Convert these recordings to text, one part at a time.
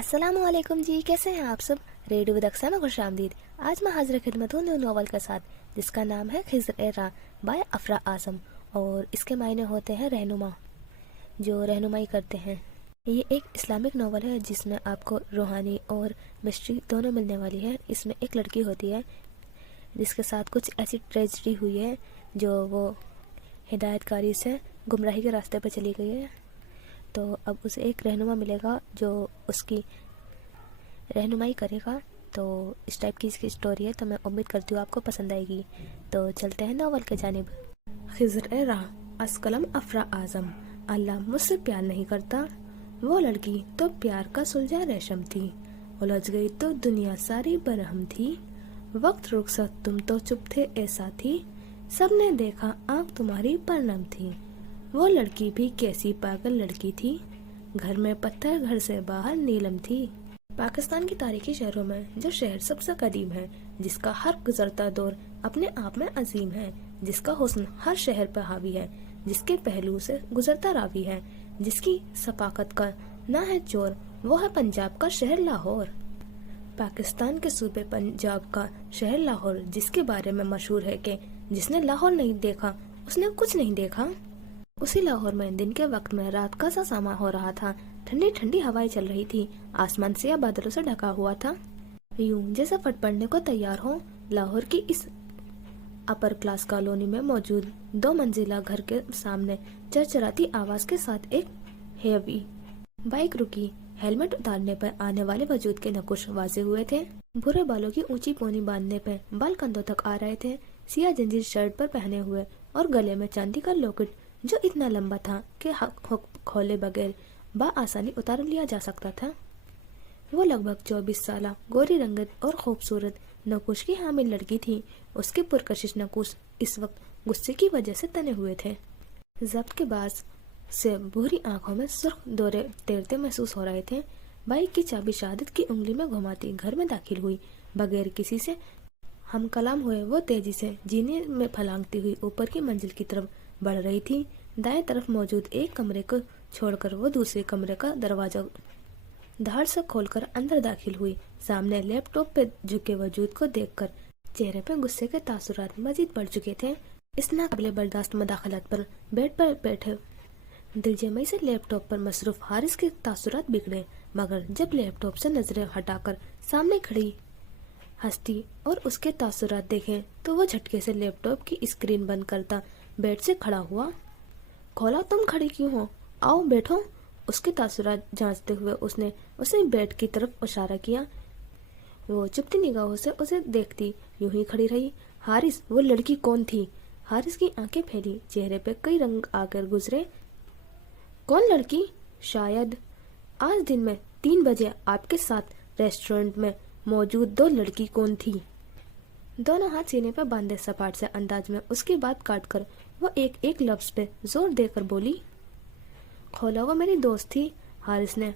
अस्सलाम वालेकुम जी, कैसे हैं आप सब। रेडियो विद अक्सा में खुश आमदीद। आज मैं हाजिर खिदमत हूँ न्यू नॉवल के साथ, जिसका नाम है खिज़र-ए-रा बाय अफरा आज़म, और इसके मायने होते हैं रहनुमा, जो रहनुमाई करते हैं। ये एक इस्लामिक नॉवल है जिसमें आपको रूहानी और मिस्ट्री दोनों मिलने वाली है। इसमें एक लड़की होती है जिसके साथ कुछ ऐसी ट्रेजेडी हुई है जो वो हिदायतकारी से गुमराही के रास्ते पर चली गई है। तो अब उसे एक रहनुमा मिलेगा जो उसकी रहनुमाई करेगा। तो इस टाइप की इसकी स्टोरी है, तो मैं उम्मीद करती हूँ आपको पसंद आएगी। तो चलते हैं नॉवल के जानिब। खिज़र-ए-रा अस्कलम अफरा आज़म। अल्लाह मुझसे प्यार नहीं करता। वो लड़की तो प्यार का सुलझा रेशम थी, उलझ गई तो दुनिया सारी बरहम थी। वक्त रुखसत तुम तो चुप थे ऐसा थी, सबने देखा आँख तुम्हारी परनम थी। वो लड़की भी कैसी पागल लड़की थी, घर में पत्थर घर से बाहर नीलम थी। पाकिस्तान की तारीखी शहरों में जो शहर सबसे कदीम है, जिसका हर गुजरता दौर अपने आप में अजीम है, जिसका हुस्न हर शहर पर हावी है, जिसके पहलू से गुजरता रावी है, जिसकी सफाकत का ना है चोर, वो है पंजाब का शहर लाहौर। पाकिस्तान के सूबे पंजाब का शहर लाहौर, जिसके बारे में मशहूर है कि जिसने लाहौर नहीं देखा उसने कुछ नहीं देखा। उसी लाहौर में दिन के वक्त में रात का सा सामा हो रहा था। ठंडी ठंडी हवाएं चल रही थी, आसमान से या बादलों से ढका हुआ था, यूं जैसे फट पड़ने को तैयार हो। लाहौर की इस अपर क्लास कॉलोनी में मौजूद 2 मंजिला घर के सामने चरचराती आवाज के साथ एक हेवी बाइक रुकी। हेलमेट उतारने पर आने वाले वजूद के नकुश वाजे हुए थे। भूरे बालों की ऊंची पोनी बांधने पर बाल कंधों तक आ रहे थे। सिया जंजीर शर्ट पर पहने हुए और गले में चांदी का लॉकेट जो इतना लंबा था कि हुक खोले बगैर आसानी उतार लिया जा सकता था। वो लगभग 24 साल गोरी रंगत और खूबसूरत नकुश की हामिल लड़की थी। उसके पुरकशिश नकुश इस वक्त गुस्से की वजह से तने हुए थे। जब्त के बाद से भूरी आंखों में सुर्ख दौरे तैरते महसूस हो रहे थे। बाइक की चाबी शहादत की उंगली में घुमाती घर में दाखिल हुई। बगैर किसी से हम कलाम हुए वो तेजी से जीने में फलांगती हुई ऊपर की मंजिल की तरफ बढ़ रही थी। दाएं तरफ मौजूद एक कमरे को छोड़कर वो दूसरे कमरे का दरवाजा धाड़ से खोलकर अंदर दाखिल हुई। सामने लैपटॉप पे झुके वजूद को देखकर चेहरे पे गुस्से के तासुरात मजीद बढ़ चुके थे। इस नाकाबिले बर्दाश्त मुदाखलत पर बेड पर बैठे दिलजमई से लैपटॉप पर मसरूफ हारिस के तासुरात बिगड़े, मगर जब लैपटॉप से नजरें हटाकर सामने खड़ी हस्ती और उसके तासुरात देखे तो वो झटके से लैपटॉप की स्क्रीन बंद करता बेड से खड़ा हुआ। खोला, तुम खड़ी क्यों हो, आओ बैठो। उसके तासुरात जांचते हुए उसने उसे बेड की तरफ इशारा किया। वो चुपती निगाहों से उसे देखती यूं ही खड़ी रही। हारिस, वो लड़की कौन थी? हारिस की आंखें फैली, चेहरे पे कई रंग आकर गुजरे। कौन लड़की? शायद आज दिन में 3 बजे आपके साथ रेस्टोरेंट में मौजूद 2 लड़की कौन थी? दोनों हाथ सीने पर बांधे सपाट से अंदाज में उसकी बात काटकर वो एक एक लफ्ज पे जोर देकर बोली। खोला, वो मेरी दोस्त थी। हारिस ने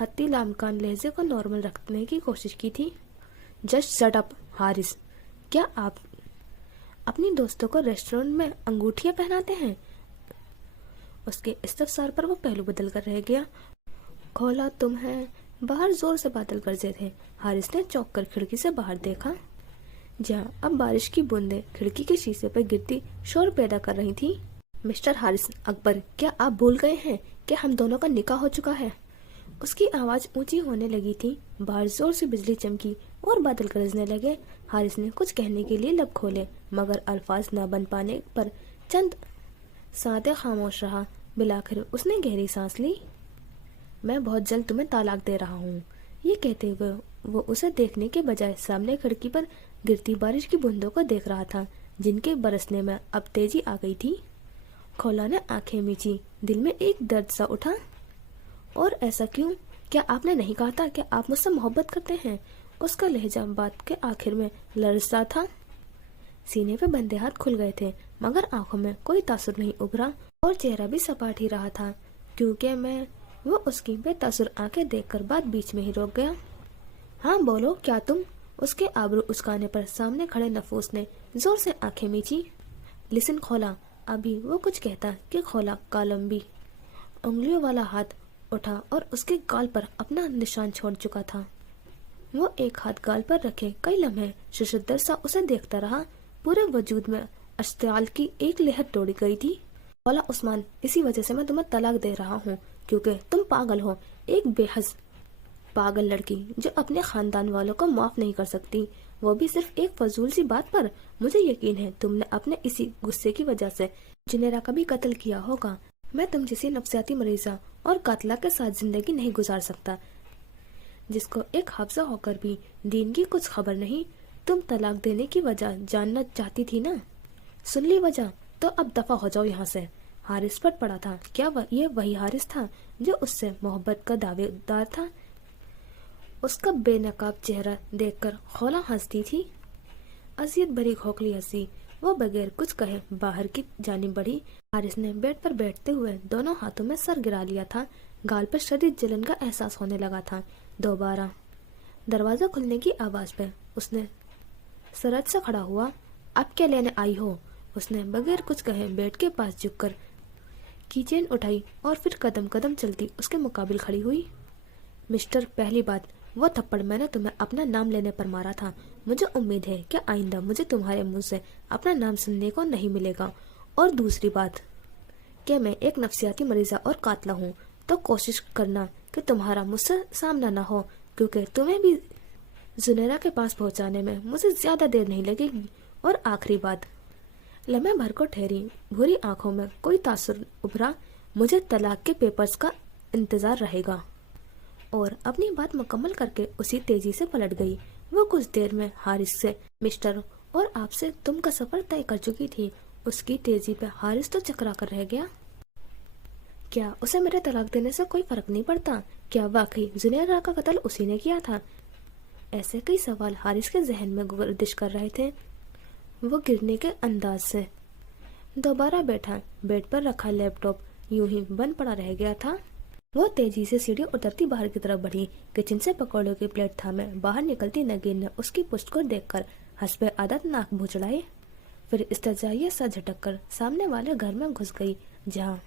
हत्ती लामकान लहजे को नॉर्मल रखने की कोशिश की थी। जस्ट शट अप हारिस, क्या आप अपनी दोस्तों को रेस्टोरेंट में अंगूठियां पहनाते हैं? उसके इस्तफसार पर वो पहलू बदल कर रह गया। खोला, तुम है? बाहर जोर से बादल गरजे थे। हारिस ने चौंक कर खिड़की से बाहर देखा, जहाँ अब बारिश की बूंदें खिड़की के शीशे पर गिरती शोर पैदा कर रही थी। मिस्टर हारिस अकबर, क्या आप भूल गए हैं कि हम दोनों का निकाह हो चुका है? उसकी आवाज ऊंची होने लगी थी। बाहर जोर से बिजली चमकी और बादल गरजने लगे। हारिस ने कुछ कहने के लिए लब खोले, मगर अल्फाज न बन पाने पर चंद सादे खामोश रहा। बिलाखिर उसने गहरी सांस ली। मैं बहुत जल्द तुम्हें तालाक दे रहा हूँ। ये कहते हुए वो उसे देखने के बजाय सामने खिड़की पर गिरती बारिश की बूंदों को देख रहा था, जिनके बरसने में अब तेजी आ गई थी। खोला ने आंखें मींची, दिल में एक दर्द सा उठा। और ऐसा क्यों? क्या आपने नहीं कहा था कि आप मुझसे मोहब्बत करते हैं? उसका लहजा बात के आखिर में लरसा था। सीने पे बंधे हाथ खुल गए थे, मगर आंखों में कोई तासुर नहीं उभरा और चेहरा भी सपाट ही रहा था। क्योंकि वो उसकी बेतासुर आंखें देखकर बात बीच में ही रोक गया। हाँ बोलो, क्या तुम? उसके आबरू उस्काने पर सामने खड़े नफूस ने जोर से आंखें मींची। लिसन खोला, अभी वो कुछ कहता कि खोला कालम्बी उंगलियों वाला हाथ उठा और उसके गाल पर अपना निशान छोड़ चुका था। वो एक हाथ गाल पर रखे कई लम्हे शशद्दर सा उसे देखता रहा। पूरे वजूद में अश्तियाल की एक लहर दौड़ गई थी। बोला, उस्मान, इसी वजह से मैं तुम्हें तलाक दे रहा हूँ, क्योंकि तुम पागल हो, एक बेहस पागल लड़की जो अपने खानदान वालों को माफ नहीं कर सकती, वो भी सिर्फ एक फजूल सी बात पर। मुझे यकीन है तुमने अपने इसी गुस्से की वजह से जुनेरा का भी कत्ल किया होगा। मैं तुम जैसी नफसियाती मरीजा और कातला के साथ जिंदगी नहीं गुजार सकता, जिसको एक हाफजा होकर भी दीन की कुछ खबर नहीं। तुम तलाक देने की वजह जानना चाहती थी ना? सुन ली वजह, तो अब दफा हो जाओ यहाँ से। हारिस पर पड़ा था। क्या ये वही हारिस था जो उससे मोहब्बत का दावेदार था? उसका बेनकाब चेहरा देखकर खौला हंसती थी, अजियत भरी खोखली हंसी। वो बगैर कुछ कहे बाहर की जानिब बढ़ी। हारिस ने बेड पर बैठते हुए दोनों हाथों में सर गिरा लिया था। गाल पर शदीद जलन का एहसास होने लगा था। दोबारा दरवाजा खुलने की आवाज पे उसने सरद से खड़ा हुआ। अब क्या लेने आई हो? उसने बगैर कुछ कहे बेड के पास झुककर कीचेन उठाई और फिर कदम कदम चलती उसके मुकाबिल खड़ी हुई। मिस्टर, पहली बात, वो थप्पड़ मैंने तुम्हें अपना नाम लेने पर मारा था। मुझे उम्मीद है कि आइंदा मुझे तुम्हारे मुंह से अपना नाम सुनने को नहीं मिलेगा। और दूसरी बात कि मैं एक नफसियाती मरीजा और कातला हूँ, तो कोशिश करना कि तुम्हारा मुझसे सामना ना हो, क्योंकि तुम्हें भी जुनेरा के पास पहुँचाने में मुझे ज्यादा देर नहीं लगेगी। और आखिरी बात, लम्हे भर को ठहरी भूरी आंखों में कोई तासुर उभरा। मुझे तलाक के पेपर्स का इंतजार रहेगा। और अपनी बात मुकम्मल करके उसी तेजी से पलट गई। वो कुछ देर में हारिस से मिस्टर और आपसे तुम का सफर तय कर चुकी थी। उसकी तेजी पे हारिस तो चकरा कर रह गया। क्या उसे मेरे तलाक देने से कोई फर्क नहीं पड़ता? क्या वाकई जुनेरा का कत्ल उसी ने किया था? ऐसे कई सवाल हारिस के जहन में गर्दिश कर रहे थे। वो गिरने के अंदाज से दोबारा बैठा। बेड पर रखा लैपटॉप यूं ही बंद पड़ा रह गया था। वो तेजी से सीढ़ी उतरती बाहर की तरफ बढ़ी। किचन से पकौड़ों की प्लेट थामे बाहर निकलती नगीन ने उसकी पुष्ट को देखकर हंसपे आदत नाक भुचड़ाए, फिर इस्तेजाइये सा झटक कर सामने वाले घर में घुस गई, जहाँ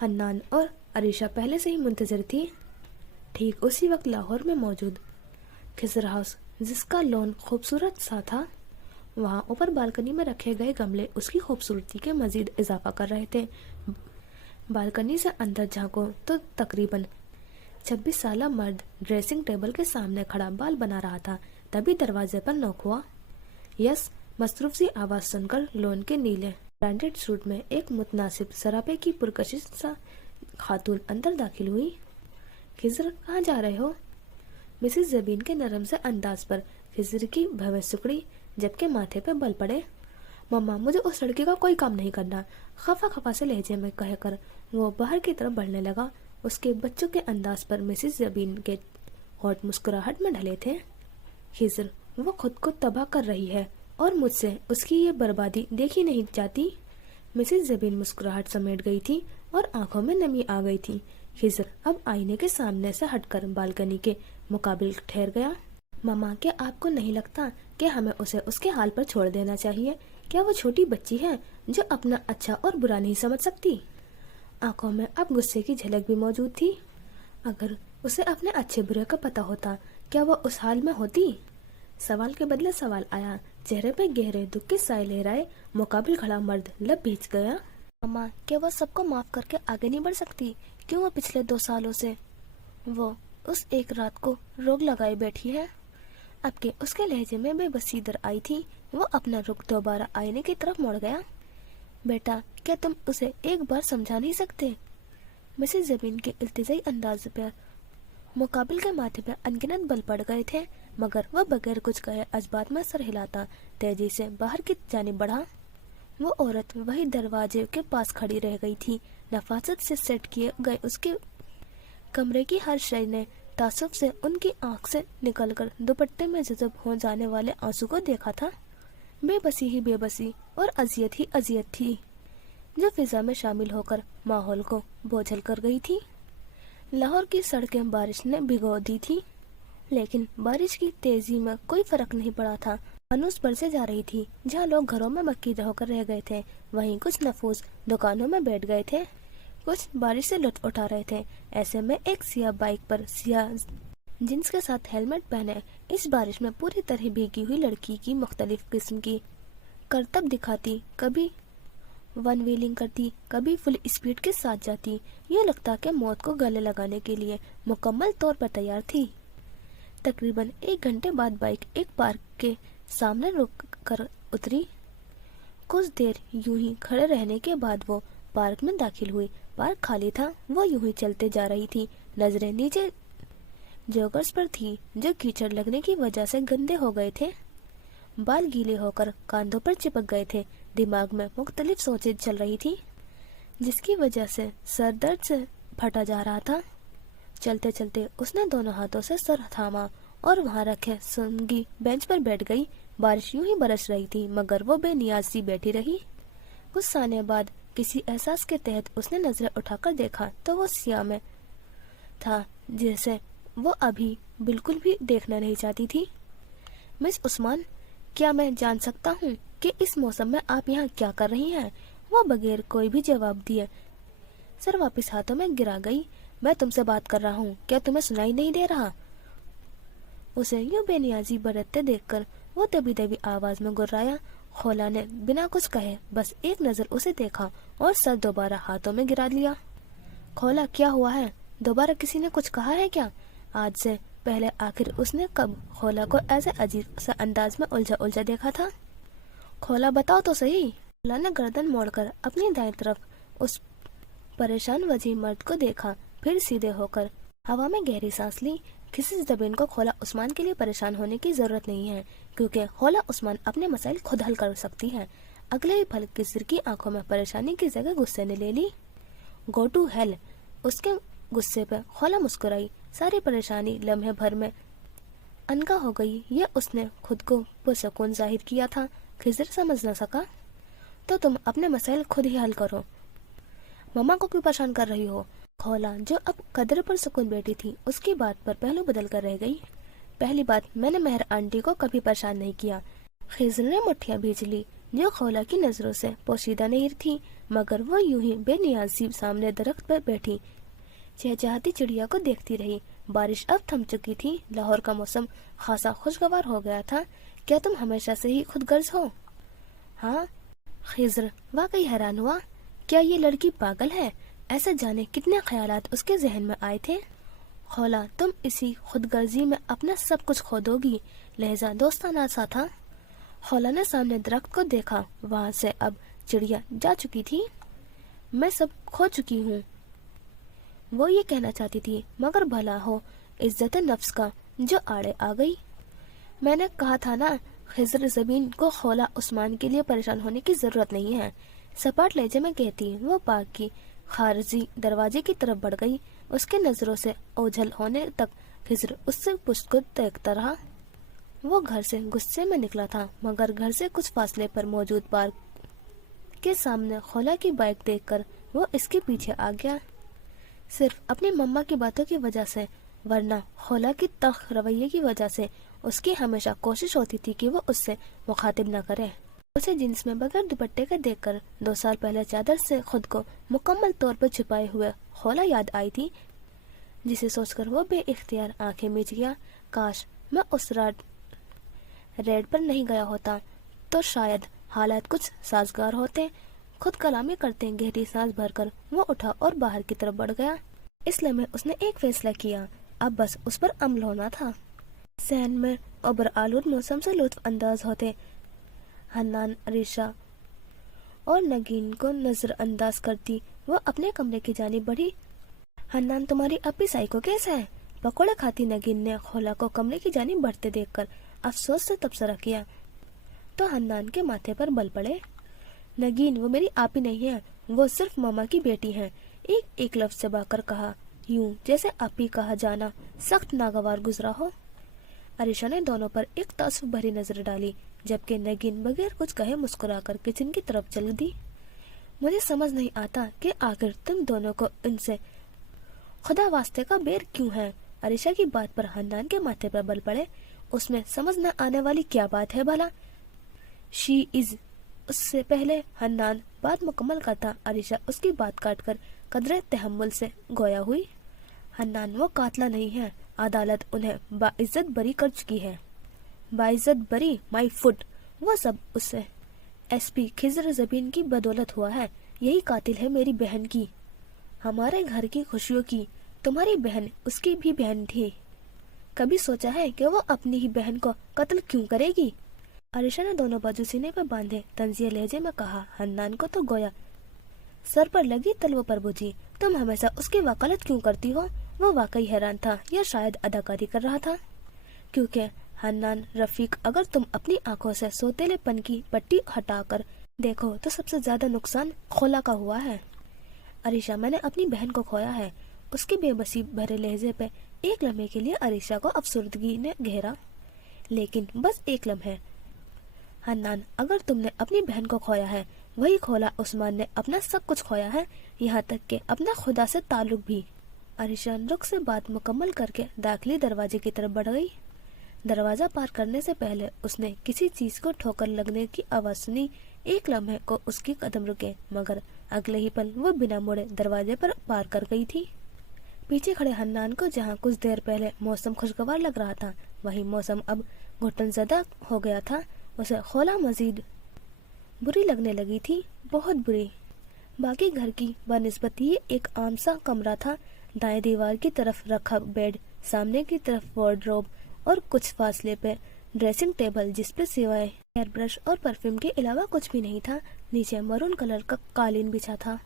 हन्नान और अरीशा पहले से ही मुंतजर थी। ठीक उसी वक्त लाहौर में मौजूद खिजर हाउस, जिसका लॉन खूबसूरत सा था, वहाँ ऊपर बालकनी में रखे गए गमले उसकी खूबसूरती के मजीद इजाफा कर रहे थे। बालकनी से अंदर झांको तो तकरीबन 26 साला मर्द ड्रेसिंग टेबल के सामने खड़ा बाल बना रहा था। तभी दरवाजे पर नॉक हुआ। यस, मसरूफ सी आवाज सुनकर लॉन के नीले ब्रांडेड सूट में एक मुतनासिब सरापे की पुरकशिश सा खातून अंदर दाखिल हुई। खिजर, कहाँ जा रहे हो? मिसेस जबीन के नरम से अंदाज पर खिजर की भवें सुकड़ी, जबकि माथे पे बल पड़े। मम्मा, मुझे उस लड़के का कोई काम नहीं करना, खफा खफा से लहजे में कहकर वो बाहर की तरफ बढ़ने लगा। उसके बच्चों के अंदाज पर मिसेस जबीन के होठ मुस्कुराहट में ढले थे। खिजर, वो खुद को तबाह कर रही है और मुझसे उसकी ये बर्बादी देखी नहीं जाती। मिसेस जबीन मुस्कुराहट समेट गई थी और आंखों में नमी आ गई थी। खिजर अब आईने के सामने से हटकर बालकनी के मुकाबिल ठहर गया। मम्मा, क्या आपको नहीं लगता कि हमें उसे उसके हाल पर छोड़ देना चाहिए? क्या वो छोटी बच्ची है जो अपना अच्छा और बुरा नहीं समझ सकती? आंखों में अब गुस्से की झलक भी मौजूद थी। अगर उसे अपने अच्छे बुरे का पता होता, क्या वो उस हाल में होती? सवाल के बदले सवाल आया। चेहरे पे गहरे दुख के साए लहराए। मुकाबिल खड़ा मर्द लब भींच गया। मम्मा, क्या वो सबको माफ करके आगे नहीं बढ़ सकती? क्यों वो पिछले 2 सालों से वो उस एक रात को रोग लगाए बैठी है? अब के उसके लहजे में बेबसी दर आई थी। वो अपना रुख दोबारा आईने की तरफ मुड़ गया। बेटा, क्या तुम उसे एक बार समझा नहीं सकते? मिसेस जबीन के इल्तिजाई अंदाज पर मुकाबिल के माथे पर अनगिनत बल पड़ गए थे, मगर वह बगैर कुछ कहे अजबात में सर हिलाता तेजी से बाहर की जानिब बढ़ा। वो औरत वही दरवाजे के पास खड़ी रह गई थी। नफासत से सेट किए गए उसके कमरे की हर शय ने तासुब से उनकी आंख से निकलकर दुपट्टे में जज़ब हो जाने वाले आंसू को देखा था। बेबसी ही बेबसी और अजियत ही अजियत थी, जो फिजा में शामिल होकर माहौल को बोझल कर गई थी। लाहौर की सड़कें बारिश ने भिगो दी थी, लेकिन बारिश की तेजी में कोई फर्क नहीं पड़ा था। मानूस बरसे जा रही थी। जहाँ लोग घरों में मक्की होकर रह गए थे, वहीं कुछ नफूस दुकानों में बैठ गए थे। कुछ बारिश से लुत्फ उठा रहे थे। ऐसे में एक सियाह बाइक पर सियाह जींस के साथ हेलमेट पहने इस बारिश में पूरी तरह भीगी हुई लड़की की मुख्तलिफ किस्म की करतब दिखाती, कभी वन व्हीलिंग करती, कभी फुल स्पीड के साथ जाती। ये लगता कि मौत को गले लगाने के लिए मुकम्मल तौर पर तैयार थी। तकरीबन 1 घंटे बाद बाइक एक पार्क के सामने रुक कर उतरी। कुछ देर यूं ही खड़े रहने के बाद वो पार्क में दाखिल हुई। पार्क खाली था। वो यूं ही चलते जा रही थी। नजरें नीचे जॉगर्स पर थी जो कीचड़ लगने की वजह से गंदे हो गए थे। बाल गीले होकर कांधों पर चिपक गए थे। दिमाग में मुख्तलिफ सोचें चल रही थी जिसकी वजह से सर दर्द से फटा जा रहा था। चलते चलते उसने दोनों हाथों से सर थामा और वहां रखे संगी बेंच पर बैठ गई। बारिश यूं ही बरस रही थी मगर वो बेनियाज सी बैठी रही। कुछ साने बाद किसी एहसास के तहत उसने नजरें उठाकर देखा तो वो सियाह में था जैसे वो अभी बिल्कुल भी देखना नहीं चाहती थी। मिस उस्मान, क्या मैं जान सकता हूँ कि इस मौसम में आप यहाँ क्या कर रही हैं? वो बगैर कोई भी जवाब दिए सर वापस हाथों में गिरा गई। मैं तुमसे बात कर रहा हूँ, क्या तुम्हें सुनाई नहीं दे रहा? उसे यूं बेनियाजी बरतते देखकर वो दबी दबी आवाज में गुर्राया। खोला ने बिना कुछ कहे बस एक नजर उसे देखा और सर दोबारा हाथों में गिरा लिया। खोला, क्या हुआ है? दोबारा किसी ने कुछ कहा है क्या? आज से पहले आखिर उसने कब खोला को ऐसे अजीब सा अंदाज में उलझा उलझा देखा था? खोला, बताओ तो सही। खोला ने गर्दन मोड़कर अपनी दाएं तरफ उस परेशान वजीह मर्द को देखा, फिर सीधे होकर हवा में गहरी सांस ली। किसी जबीन को खोला उस्मान के लिए परेशान होने की जरूरत नहीं है क्योंकि खोला उस्मान अपने मसाइल खुद हल कर सकती है। अगले ही पल किसी की आंखों में परेशानी की जगह गुस्से ने ले ली। Go to hell. उसके गुस्से पे खोला मुस्कुराई। सारी परेशानी लम्हे भर में अनका हो गई। ये उसने खुद को पुरसकून जाहिर किया था। खिजर समझ न सका। तो तुम अपने मसाइल खुद ही हल करो, मम्मा को क्यों परेशान कर रही हो? खोला जो अब कदर पर सुकून बैठी थी उसकी बात पर पहलू बदल कर रह गई। पहली बात, मैंने मेहर आंटी को कभी परेशान नहीं किया। खिजर ने मुठ्ठियां भींच ली जो खोला की नजरों से पोशीदा नहीं थी मगर वो यूं ही बेनियाजी सामने दरख्त पर बैठी चहचहाती चिड़िया को देखती रही। बारिश अब थम चुकी थी। लाहौर का मौसम खासा खुशगवार हो गया था। क्या तुम हमेशा से ही खुदगर्ज हो? हाँ। खिजर वाकई हैरान हुआ। क्या ये लड़की पागल है? ऐसे जाने कितने ख्यालात उसके जहन में आए थे। खोला, तुम इसी खुदगर्जी में अपना सब कुछ खो दोगी। लहजा दोस्ताना सा था। खोला ने सामने दरख्त को देखा। वहाँ से अब चिड़िया जा चुकी थी। मैं सब खो चुकी हूँ, वो ये कहना चाहती थी मगर भला हो इज्जत नफ्स का जो आड़े आ गई। मैंने कहा था ना, खिजर जमीन को खोला उस्मान के लिए परेशान होने की जरूरत नहीं है। सपाट लहजे में कहती वो पार्क की खारजी दरवाजे की तरफ बढ़ गई। उसके नजरों से ओझल होने तक खिजर उससे पुष्ट को देखता रहा। वो घर से गुस्से में निकला था मगर घर से कुछ फासले पर मौजूद पार्क के सामने खोला की बाइक देखकर वो इसके पीछे आ गया। सिर्फ अपनी मम्मा की बातों की वजह से, वरना खोला की तल्ख रवैये की वजह से उसकी हमेशा कोशिश होती थी कि वो उससे मुखातिब न करे। उसे जींस में बगैर दुपट्टे के देखकर 2 साल पहले चादर से खुद को मुकम्मल तौर पर छुपाए हुए खोला याद आई थी जिसे सोचकर वो बेइख्तियार आंखें मीच गया। काश मैं उस रेड पर नहीं गया होता तो शायद हालात कुछ साजगार होते। खुद कलामी करते गहरी सांस भरकर वो उठा और बाहर की तरफ बढ़ गया। इस लम्हे उसने एक फैसला किया, अब बस उस पर अमल होना था। सहन में उबर आलूद मौसम से लुत्फ अंदाज होते हन्नान अरीशा और नगीन को नजरअंदाज करती वो अपने कमरे की जानिब बढ़ी। हन्नान, तुम्हारी अपी साइको कैसा है? पकौड़े खाती नगीन ने खोला को कमरे की जानिब बढ़ते देखकर अफसोस से तबसरा किया तो हन्नान के माथे पर बल पड़े। नगीन, वो मेरी आपी नहीं है, वो सिर्फ मामा की बेटी है। एक एक लफ्ज चबाकर कहा, यूं जैसे आपी कहा जाना सख्त नागवार गुजरा हो। अरीशा ने दोनों पर एक तासुफ भरी नजर डाली जबकि नगीन बगैर कुछ कहे मुस्कुराकर किचन की तरफ चल दी। मुझे समझ नहीं आता कि आखिर तुम दोनों को इनसे खुदा वास्ते का बेर क्यों है? अरीशा की बात पर हन्नान के माथे पर बल पड़े। उसमें समझ न आने वाली क्या बात है भला? She is. उससे पहले हन्नान बात मुकम्मल करता अरीशा उसकी बात काटकर कदरे तहम्मुल से गोया हुई। हन्नान वो कातला नहीं है, अदालत उन्हें बाइज्जत बरी कर चुकी है। बाइज्जत बरी माई फुट, वो सब उससे एसपी खिजर जबीन की बदौलत हुआ है। यही कातिल है मेरी बहन की, हमारे घर की खुशियों की। तुम्हारी बहन उसकी भी बहन थी, कभी सोचा है कि वो अपनी ही बहन को कत्ल क्यों करेगी? आरिशा ने दोनों बाजू सीने पर बांधे तंजिया लहजे में कहा। हन्नान को तो गोया सर पर लगी तलवों पर बुझी। तुम हमेशा उसकी वकालत क्यों करती हो? वो वाकई हैरान था या शायद अदाकारी कर रहा था, क्योंकि हन्नान रफीक, अगर तुम अपनी आंखों से सोतेलेपन की पट्टी हटाकर देखो तो सबसे ज्यादा नुकसान खोला का हुआ है। अरीशा, मैंने अपनी बहन को खोया है। उसके बेबसी भरे लहजे पे एक लम्हे के लिए अरीशा को अफसुर्दगी ने घेरा, लेकिन बस एक लम्हे। हन्नान, अगर तुमने अपनी बहन को खोया है, वही खोला उस्मान ने अपना सब कुछ खोया है, यहाँ तक कि अपना खुदा से ताल्लुक भी। अरीशा रुख से बात मुकम्मल करके दाखिली दरवाजे की तरफ बढ़ गई। दरवाजा पार करने से पहले उसने किसी चीज को ठोकर लगने की आवाज सुनी। एक लम्हे को उसके कदम रुके, मगर अगले ही पल वो बिना मुड़े दरवाजे पर पार कर गई थी। पीछे खड़े हन्नान को जहाँ कुछ देर पहले मौसम खुशगवार लग रहा था, वही मौसम अब घुटनज़दा हो गया था। उसे खोला मजीद बुरी लगने लगी थी, बहुत बुरी। बाकी घर की बनिस्बत ये एक आम सा कमरा था। दाएं दीवार की तरफ रखा बेड, सामने की तरफ वार्डरोब और कुछ फासले पे ड्रेसिंग टेबल जिसपे सिवाय हेयर ब्रश और परफ्यूम के अलावा कुछ भी नहीं था। नीचे मरून कलर का कालीन बिछा था।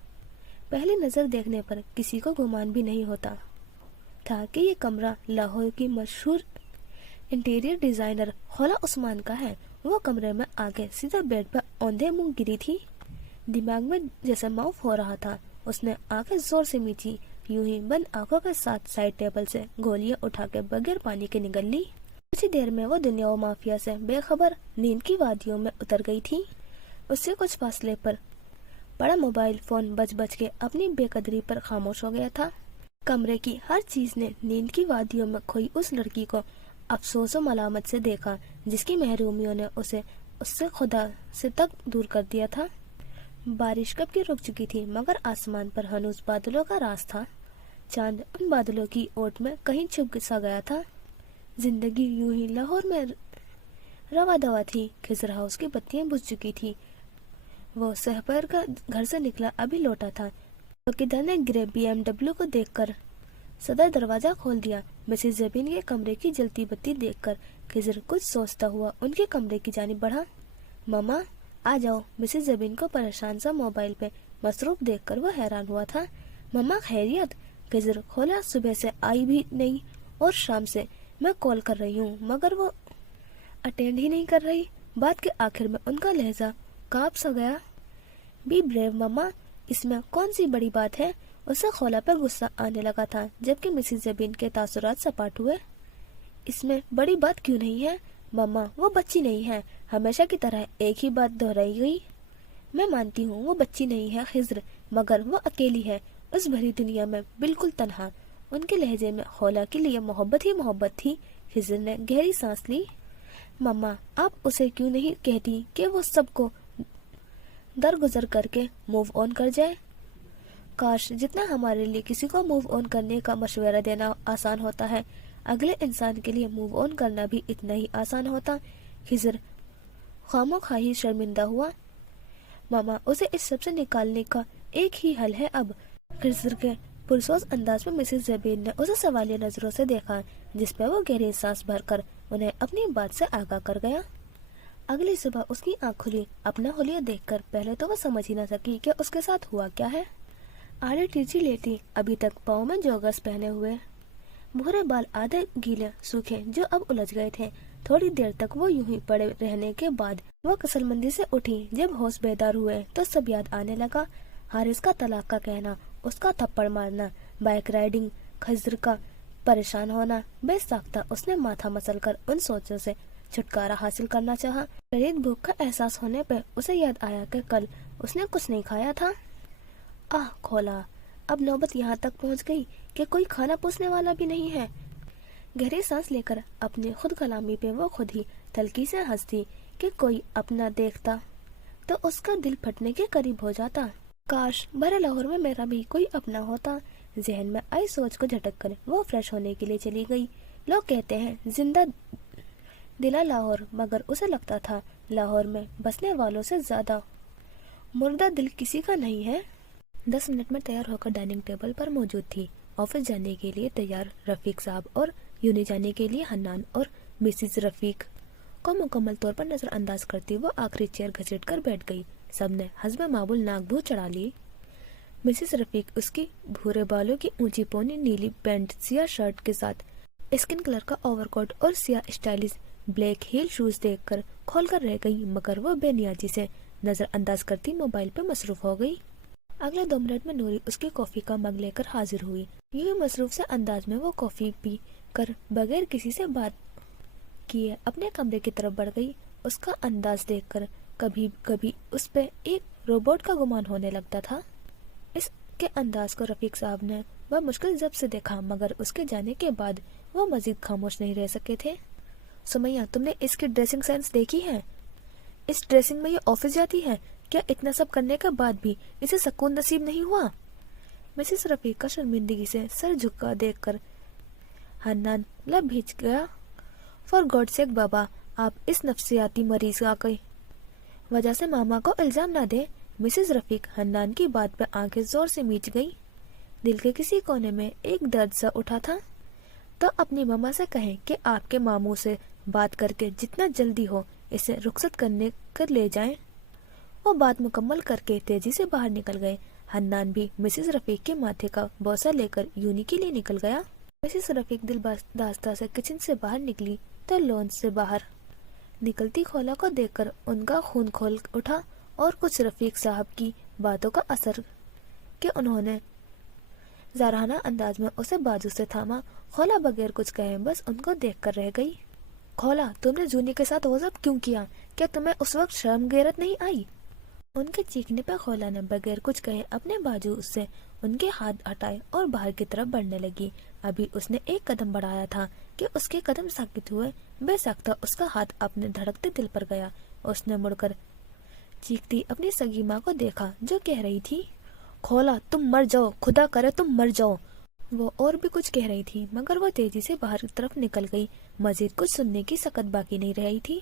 पहली नजर देखने पर किसी को गुमान भी नहीं होता था कि ये कमरा लाहौर की मशहूर इंटीरियर डिजाइनर खोला उस्मान का है। वो कमरे में आगे सीधा बेड पर औंधे मुंह गिरी थी। दिमाग में जैसे माउफ हो रहा था। उसने आंखें जोर से मीची, यूं ही बंद आंखों के साथ साइड टेबल से गोलियां उठा के बगैर पानी के निगल ली। कुछ ही देर में वो दुनिया व माफिया से बेखबर नींद की वादियों में उतर गई थी। उससे कुछ फासले पर बड़ा मोबाइल फोन बज बज के अपनी बेकदरी पर खामोश हो गया था। कमरे की हर चीज ने नींद की वादियों में खोई उस लड़की को अफसोस व मलामत से देखा, जिसकी महरूमियों ने उसे उससे खुदा से तक दूर कर दिया था। बारिश कब की रुक चुकी थी, मगर आसमान पर हनूज बादलों का राज था। चांद उन बादलों की ओट में कहीं छुप सा गया था। जिंदगी यूं ही लाहौर में रवा दवा थी। खिजर हाउस की बत्तियां बुझ चुकी थी। वो सहपर का घर से निकला अभी लौटा था, चौकीदार ने ग्रे BMW को देखकर सदर दरवाजा खोल दिया। मिसेस जबीन के कमरे की जलती बत्ती देखकर खिजर कुछ सोचता हुआ उनके कमरे की जानिब बढ़ा। मामा आ जाओ। मिसेस जबीन को परेशान सा मोबाइल पे मसरूफ देखकर वो हैरान हुआ था। मम्मा खैरियत? खिजर खोला, सुबह से आई भी नहीं और शाम से मैं कॉल कर रही हूँ मगर वो अटेंड ही नहीं कर रही। बात के आखिर में उनका लहजा कांप सा गया। बी ब्रेव मम्मा, इसमें कौन सी बड़ी बात है? उसे खोला पर गुस्सा आने लगा था, जबकि मिसेस जबीन के तासुरात सपाट हुए। इसमें बड़ी बात क्यों नहीं है मम्मा? वो बच्ची नहीं है, हमेशा की तरह एक ही बात दोहराई गई। मैं मानती हूँ वो बच्ची नहीं है खिजर, मगर वो अकेली है उस भरी दुनिया में, बिल्कुल तन्हा। उनके लहजे में खोला के लिए मोहब्बत ही मोहब्बत थी। खिजर ने गहरी सांस ली। मम्मा, आप उसे क्यों नहीं कहती कि वो सबको दरगुजर करके मूव ऑन कर जाए? काश जितना हमारे लिए किसी को मूव ऑन करने का मशवरा देना आसान होता है, अगले इंसान के लिए मूव ऑन करना भी इतना ही आसान होता। खिजर खामोखाही शर्मिंदा हुआ। मामा, उसे इस सब से निकालने का एक ही हल है अब। खिजर के पुरसोस अंदाज में मिसेस जबीन ने उसे सवालिया नजरों से देखा, जिस पर वो गहरी सांस भरकर उन्हें अपनी बात से आगाह कर गया। अगली सुबह उसकी आंख खुली। अपना हुलिया देखकर पहले तो वो समझ ही न सकी कि उसके साथ हुआ क्या है। आड़े तिरछी लेटी, अभी तक पाँव में जॉगर्स पहने हुए, भूरे बाल आधे गीले सूखे जो अब उलझ गए थे। थोड़ी देर तक वो यूं ही पड़े रहने के बाद वो कसलमंदी से उठी। जब होश बेदार हुए तो सब याद आने लगा। हारिस का तलाक का कहना, उसका थप्पड़ मारना, बाइक राइडिंग, खजर का परेशान होना। बेसाख्ता उसने माथा मसलकर उन सोचों से छुटकारा हासिल करना चाहा। शदीद भूख का एहसास होने पर उसे याद आया कि कल उसने कुछ नहीं खाया था। आह खोला, अब नौबत यहाँ तक पहुँच गई कि कोई खाना पूछने वाला भी नहीं है। गहरी सांस लेकर अपनी खुद कलामी पे वो खुद ही तल्खी से हंसती कि कोई अपना देखता तो उसका दिल फटने के करीब हो जाता। کاش بھرے لاہور میں میرا بھی کوئی اپنا ہوتا، ذہن میں آئی سوچ کو جھٹک کر وہ فریش ہونے کے لیے چلی گئی۔ لوگ کہتے ہیں زندہ دلا لاہور، مگر اسے لگتا تھا لاہور میں بسنے والوں سے زیادہ مردہ دل کسی کا نہیں ہے۔ 10 منٹ میں تیار ہو کر ڈائننگ ٹیبل پر موجود تھی، آفس جانے کے لیے تیار رفیق صاحب اور یونی جانے کے لیے حنان اور مسز رفیق کو مکمل طور پر نظر انداز کرتی وہ آخری چیئر گھسیٹ کر بیٹھ گئی۔ سب نے حسب معمول ناک بھو چڑھا لی۔ مسز رفیق اس کی بھورے بالوں کی اونچی پونی نیلی پینٹ، سیاہ شرٹ کے ساتھ اسکن کلر کا اوور کوٹ اور سیاہ اسٹائلش بلیک ہیل شوز دیکھ کر کھول کر رہ گئی، مگر وہ بے نیازی سے نظر انداز کرتی موبائل پہ مصروف ہو گئی۔ اگلے 2 منٹ میں نوری اس کی کافی کا مگ لے کر حاضر ہوئی۔ یوں مصروف سے انداز میں وہ کافی پی کر بغیر کسی سے بات کیے اپنے کمرے کی طرف بڑھ گئی۔ اس کا انداز دیکھ کر کبھی کبھی اس پہ ایک روبوٹ کا گمان ہونے لگتا تھا۔ اس کے انداز کو رفیق صاحب نے بمشکل ضبط سے دیکھا، مگر اس کے جانے کے بعد وہ مزید خاموش نہیں رہ سکے تھے۔ سمیہ، تم نے اس کی ڈریسنگ سینس دیکھی ہے؟ اس ڈریسنگ میں یہ آفس جاتی ہے؟ کیا اتنا سب کرنے کے بعد بھی اسے سکون نصیب نہیں ہوا؟ مسز رفیق کا شرمندگی سے سر جھکا دیکھ کر حنان لب بھیج گیا۔ فار گاڈ سیک بابا، آپ اس نفسیاتی مریض کی وجہ سے ماما کو الزام نہ دیں۔ مسز رفیق حنان کی بات پہ آنکھیں زور سے میچ گئی۔ دل کے کسی کونے میں ایک درد سا اٹھا تھا۔ تو اپنی ماما سے کہیں کہ آپ کے ماموں سے بات کر کے جتنا جلدی ہو اسے رخصت کرنے کر لے جائیں۔ وہ بات مکمل کر کے تیزی سے باہر نکل گئے۔ حنان بھی مسز رفیق کے ماتھے کا بوسہ لے کر یونی کے لیے نکل گیا۔ مسز رفیق دل داستہ سے کچن سے باہر نکلی تو لون سے باہر نکلتی خولا کو دیکھ کر ان کا خون کھول اٹھا، اور کچھ رفیق صاحب کی باتوں کا اثر کہ انہوں نے زارانہ انداز میں اسے بازو سے تھاما۔ خولا بغیر کچھ کہے بس ان کو دیکھ کر رہ گئی۔ خولا، تم نے جونی کے ساتھ وہ سب کیوں کیا؟ کیا تمہیں اس وقت شرم غیرت نہیں آئی؟ ان کے چیخنے پہ خولا نے بغیر کچھ کہے اپنے بازو سے ان کے ہاتھ ہٹائے اور باہر کی طرف بڑھنے لگی۔ ابھی اس نے ایک قدم بڑھایا تھا کہ اس کے قدم ساکت ہوئے۔ بے ساختہ اس کا ہاتھ اپنے دھڑکتے دل پر گیا۔ اس نے مڑ کر چیختی اپنی سگی ماں کو دیکھا جو کہہ رہی تھی، خولا تم مر جاؤ، خدا کرے تم مر جاؤ۔ وہ اور بھی کچھ کہہ رہی تھی، مگر وہ تیزی سے باہر کی طرف نکل گئی۔ مزید کچھ سننے کی سکت باقی نہیں رہی تھی۔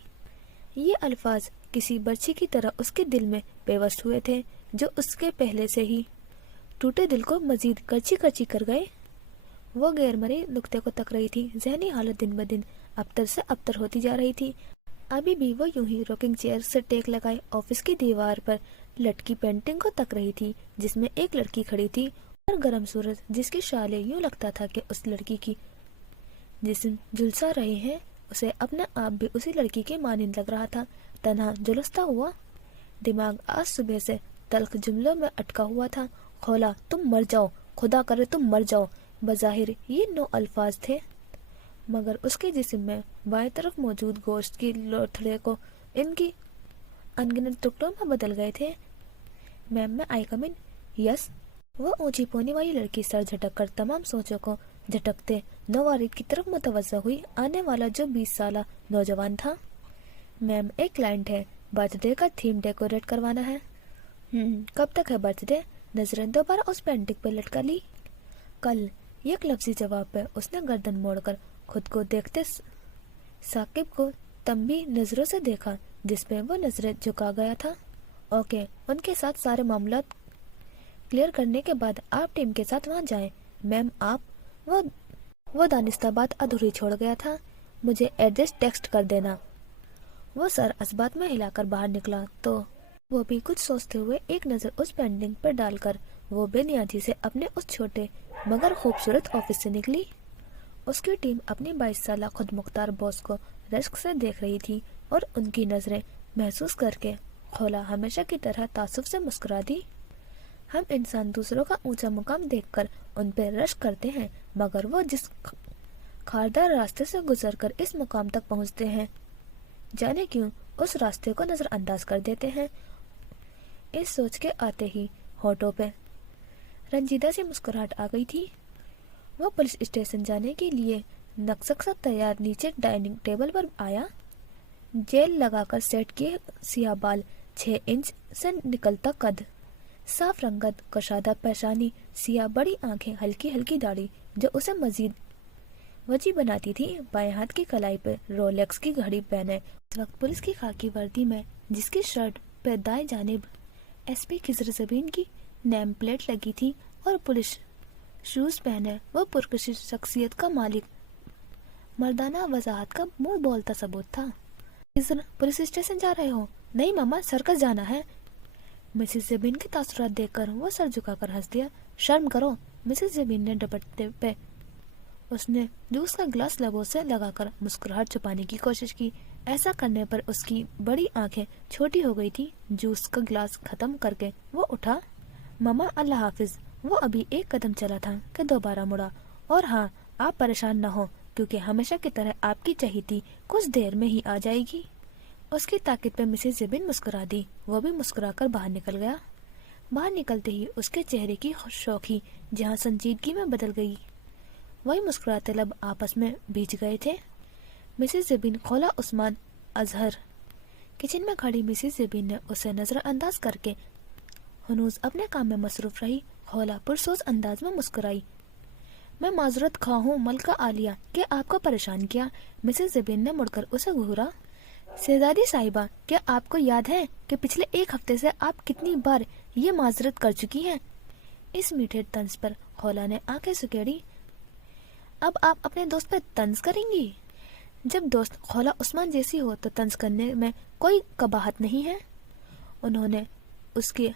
یہ الفاظ کسی برچھی کی طرح اس کے دل میں پیوست ہوئے تھے، جو اس کے پہلے سے ہی ٹوٹے دل کو مزید کرچی کرچی کر گئے۔ وہ غیر مرئی نقطے کو تک رہی تھی۔ ذہنی حالت دن بدن ابتر سے ابتر ہوتی جا رہی تھی۔ ابھی بھی وہ یوں ہی روکنگ چیئر سے ٹیک لگائے آفس کی دیوار پر لٹکی پینٹنگ کو تک رہی تھی، جس میں ایک لڑکی کھڑی تھی اور گرم سورج جس کی شعلیں یوں لگتا تھا کہ اس لڑکی کی جسم جھلسا رہے ہیں۔ اسے اپنا آپ بھی اسی لڑکی کے مانند لگ رہا تھا، تنہا جلستا ہوا۔ دماغ آج صبح سے تلخ جملوں میں اٹکا ہوا تھا۔ خولا تم مر جاؤ، خدا کرے تم مر جاؤ۔ بظاہر یہ 9 الفاظ تھے، مگر اس کے جسم میں بائیں طرف موجود گوشت کی لوتھڑے کو ان کی انگنت ٹکڑوں میں بدل گئے تھے۔ میم میں آئی کم ان؟ یس۔ وہ اونچی پونی والی لڑکی سر جھٹک کر تمام سوچوں کو جھٹکتے نوارد کی طرف متوجہ ہوئی۔ آنے والا جو 20 سالہ نوجوان تھا۔ میم ایک کلائنٹ ہے، برتھ ڈے کا تھیم ڈیکوریٹ کروانا ہے۔ کب تک ہے برتھ ڈے؟ نظریں دوبارہ اس پینٹنگ پہ لٹکا لی۔ کل، یک لفظی جواب پہ اس نے گردن موڑ کر خود کو دیکھتے ثاقب کو تنبیہ نظروں سے دیکھا جس پہ وہ نظریں جھکا گیا تھا۔ اوکے، ان کے ساتھ سارے معاملات کلیئر کرنے کے بعد آپ ٹیم کے ساتھ وہاں جائیں۔ میم آپ وہ دانستہ بات ادھوری چھوڑ گیا تھا، مجھے ایڈریس ٹیکسٹ کر دینا۔ وہ سر اسبات میں ہلا کر باہر نکلا تو وہ بھی کچھ سوچتے ہوئے ایک نظر اس پینٹنگ پر ڈال کر وہ بے نیازی سے اپنے اس چھوٹے مگر خوبصورت آفس سے نکلی۔ اس کی ٹیم اپنی 22 سالہ خود مختار باس کو رشک سے دیکھ رہی تھی اور ان کی نظریں محسوس کر کے خولا ہمیشہ کی طرح تعصب سے مسکرا دی۔ ہم انسان دوسروں کا اونچا مقام دیکھ کر ان پہ رشک کرتے ہیں، مگر وہ جس خاردار راستے سے گزر کر اس مقام تک پہنچتے ہیں، جانے کیوں اس راستے کو نظر انداز کر دیتے ہیں۔ اس سوچ کے آتے ہی ہونٹوں پہ رنجیدہ سی مسکراہٹ آ گئی تھی۔ وہ پولیس اسٹیشن جانے کے لیے نقشہ تیار نیچے ڈائننگ ٹیبل پر آیا۔ جیل لگا کر سیٹ کیے سیاہ بال، 6 انچ سے نکلتا قد، صاف رنگت، کشادہ پیشانی، سیاہ بڑی آنکھیں، ہلکی ہلکی داڑھی جو اسے مزید وجی بناتی تھی. بائیں ہاتھ کی کلائی پہ رولیکس کی گھڑی پہنے اس وقت پولیس کی خاکی وردی میں، جس کی شرٹ پہ دائیں جانب ایس پی خضر زبین کی نیم پلیٹ لگی تھی اور پولیس شوز پہنے، وہ پرکشش شخصیت کا مالک مردانہ وضاحت کا منہ بولتا ثبوت تھا. خضر، پولیس اسٹیشن جا رہے ہو؟ نہیں ماما، سرکس جانا ہے. مسز زبین کے تاثرات دیکھ کر وہ سر جھکا کر ہنس دیا. شرم کرو. مسز زبین نے دوپٹے پہ اس نے جوس کا گلاس لبوں سے لگا کر مسکراہٹ چھپانے کی کوشش کی. ایسا کرنے پر اس کی بڑی آنکھیں چھوٹی ہو گئی تھی. جوس کا گلاس ختم کر کے وہ اٹھا. ماما اللہ حافظ. وہ ابھی ایک قدم چلا تھا کہ دوبارہ مڑا. اور ہاں، آپ پریشان نہ ہو کیونکہ ہمیشہ کی طرح آپ کی چہیتی کچھ دیر میں ہی آ جائے گی. اس کی تاکید پہ مسز زبین مسکرا دی. وہ بھی مسکرا کر باہر نکل گیا. باہر نکلتے ہی اس کے چہرے کی شوخی جہاں سنجیدگی میں بدل گئی، وہی مسکراتے لب آپس میں بھیج گئے تھے. مسز زبین، خولا عثمان اظہر. کچن میں کھڑی مسز زبین نے اسے نظر انداز کر کے ہنوز اپنے کام میں مصروف رہی. خولا پرسوز انداز میں مسکرائی. میں معذرت خواہ ہوں ملکہ عالیہ کہ آپ کو پریشان کیا. مسز زبین نے مڑ کر اسے گھورا. شہزادی صاحبہ، کیا آپ کو یاد ہے کہ پچھلے ایک ہفتے سے آپ کتنی بار یہ معذرت کر چکی ہیں؟ اس میٹھے طنز پر خولا نے آنکھیں سکیڑی. اب آپ اپنے دوست پہ طنز کریں گی؟ جب دوست خولا عثمان جیسی ہو تو طنز کرنے میں کوئی قباحت نہیں ہے. انہوں نے اس کے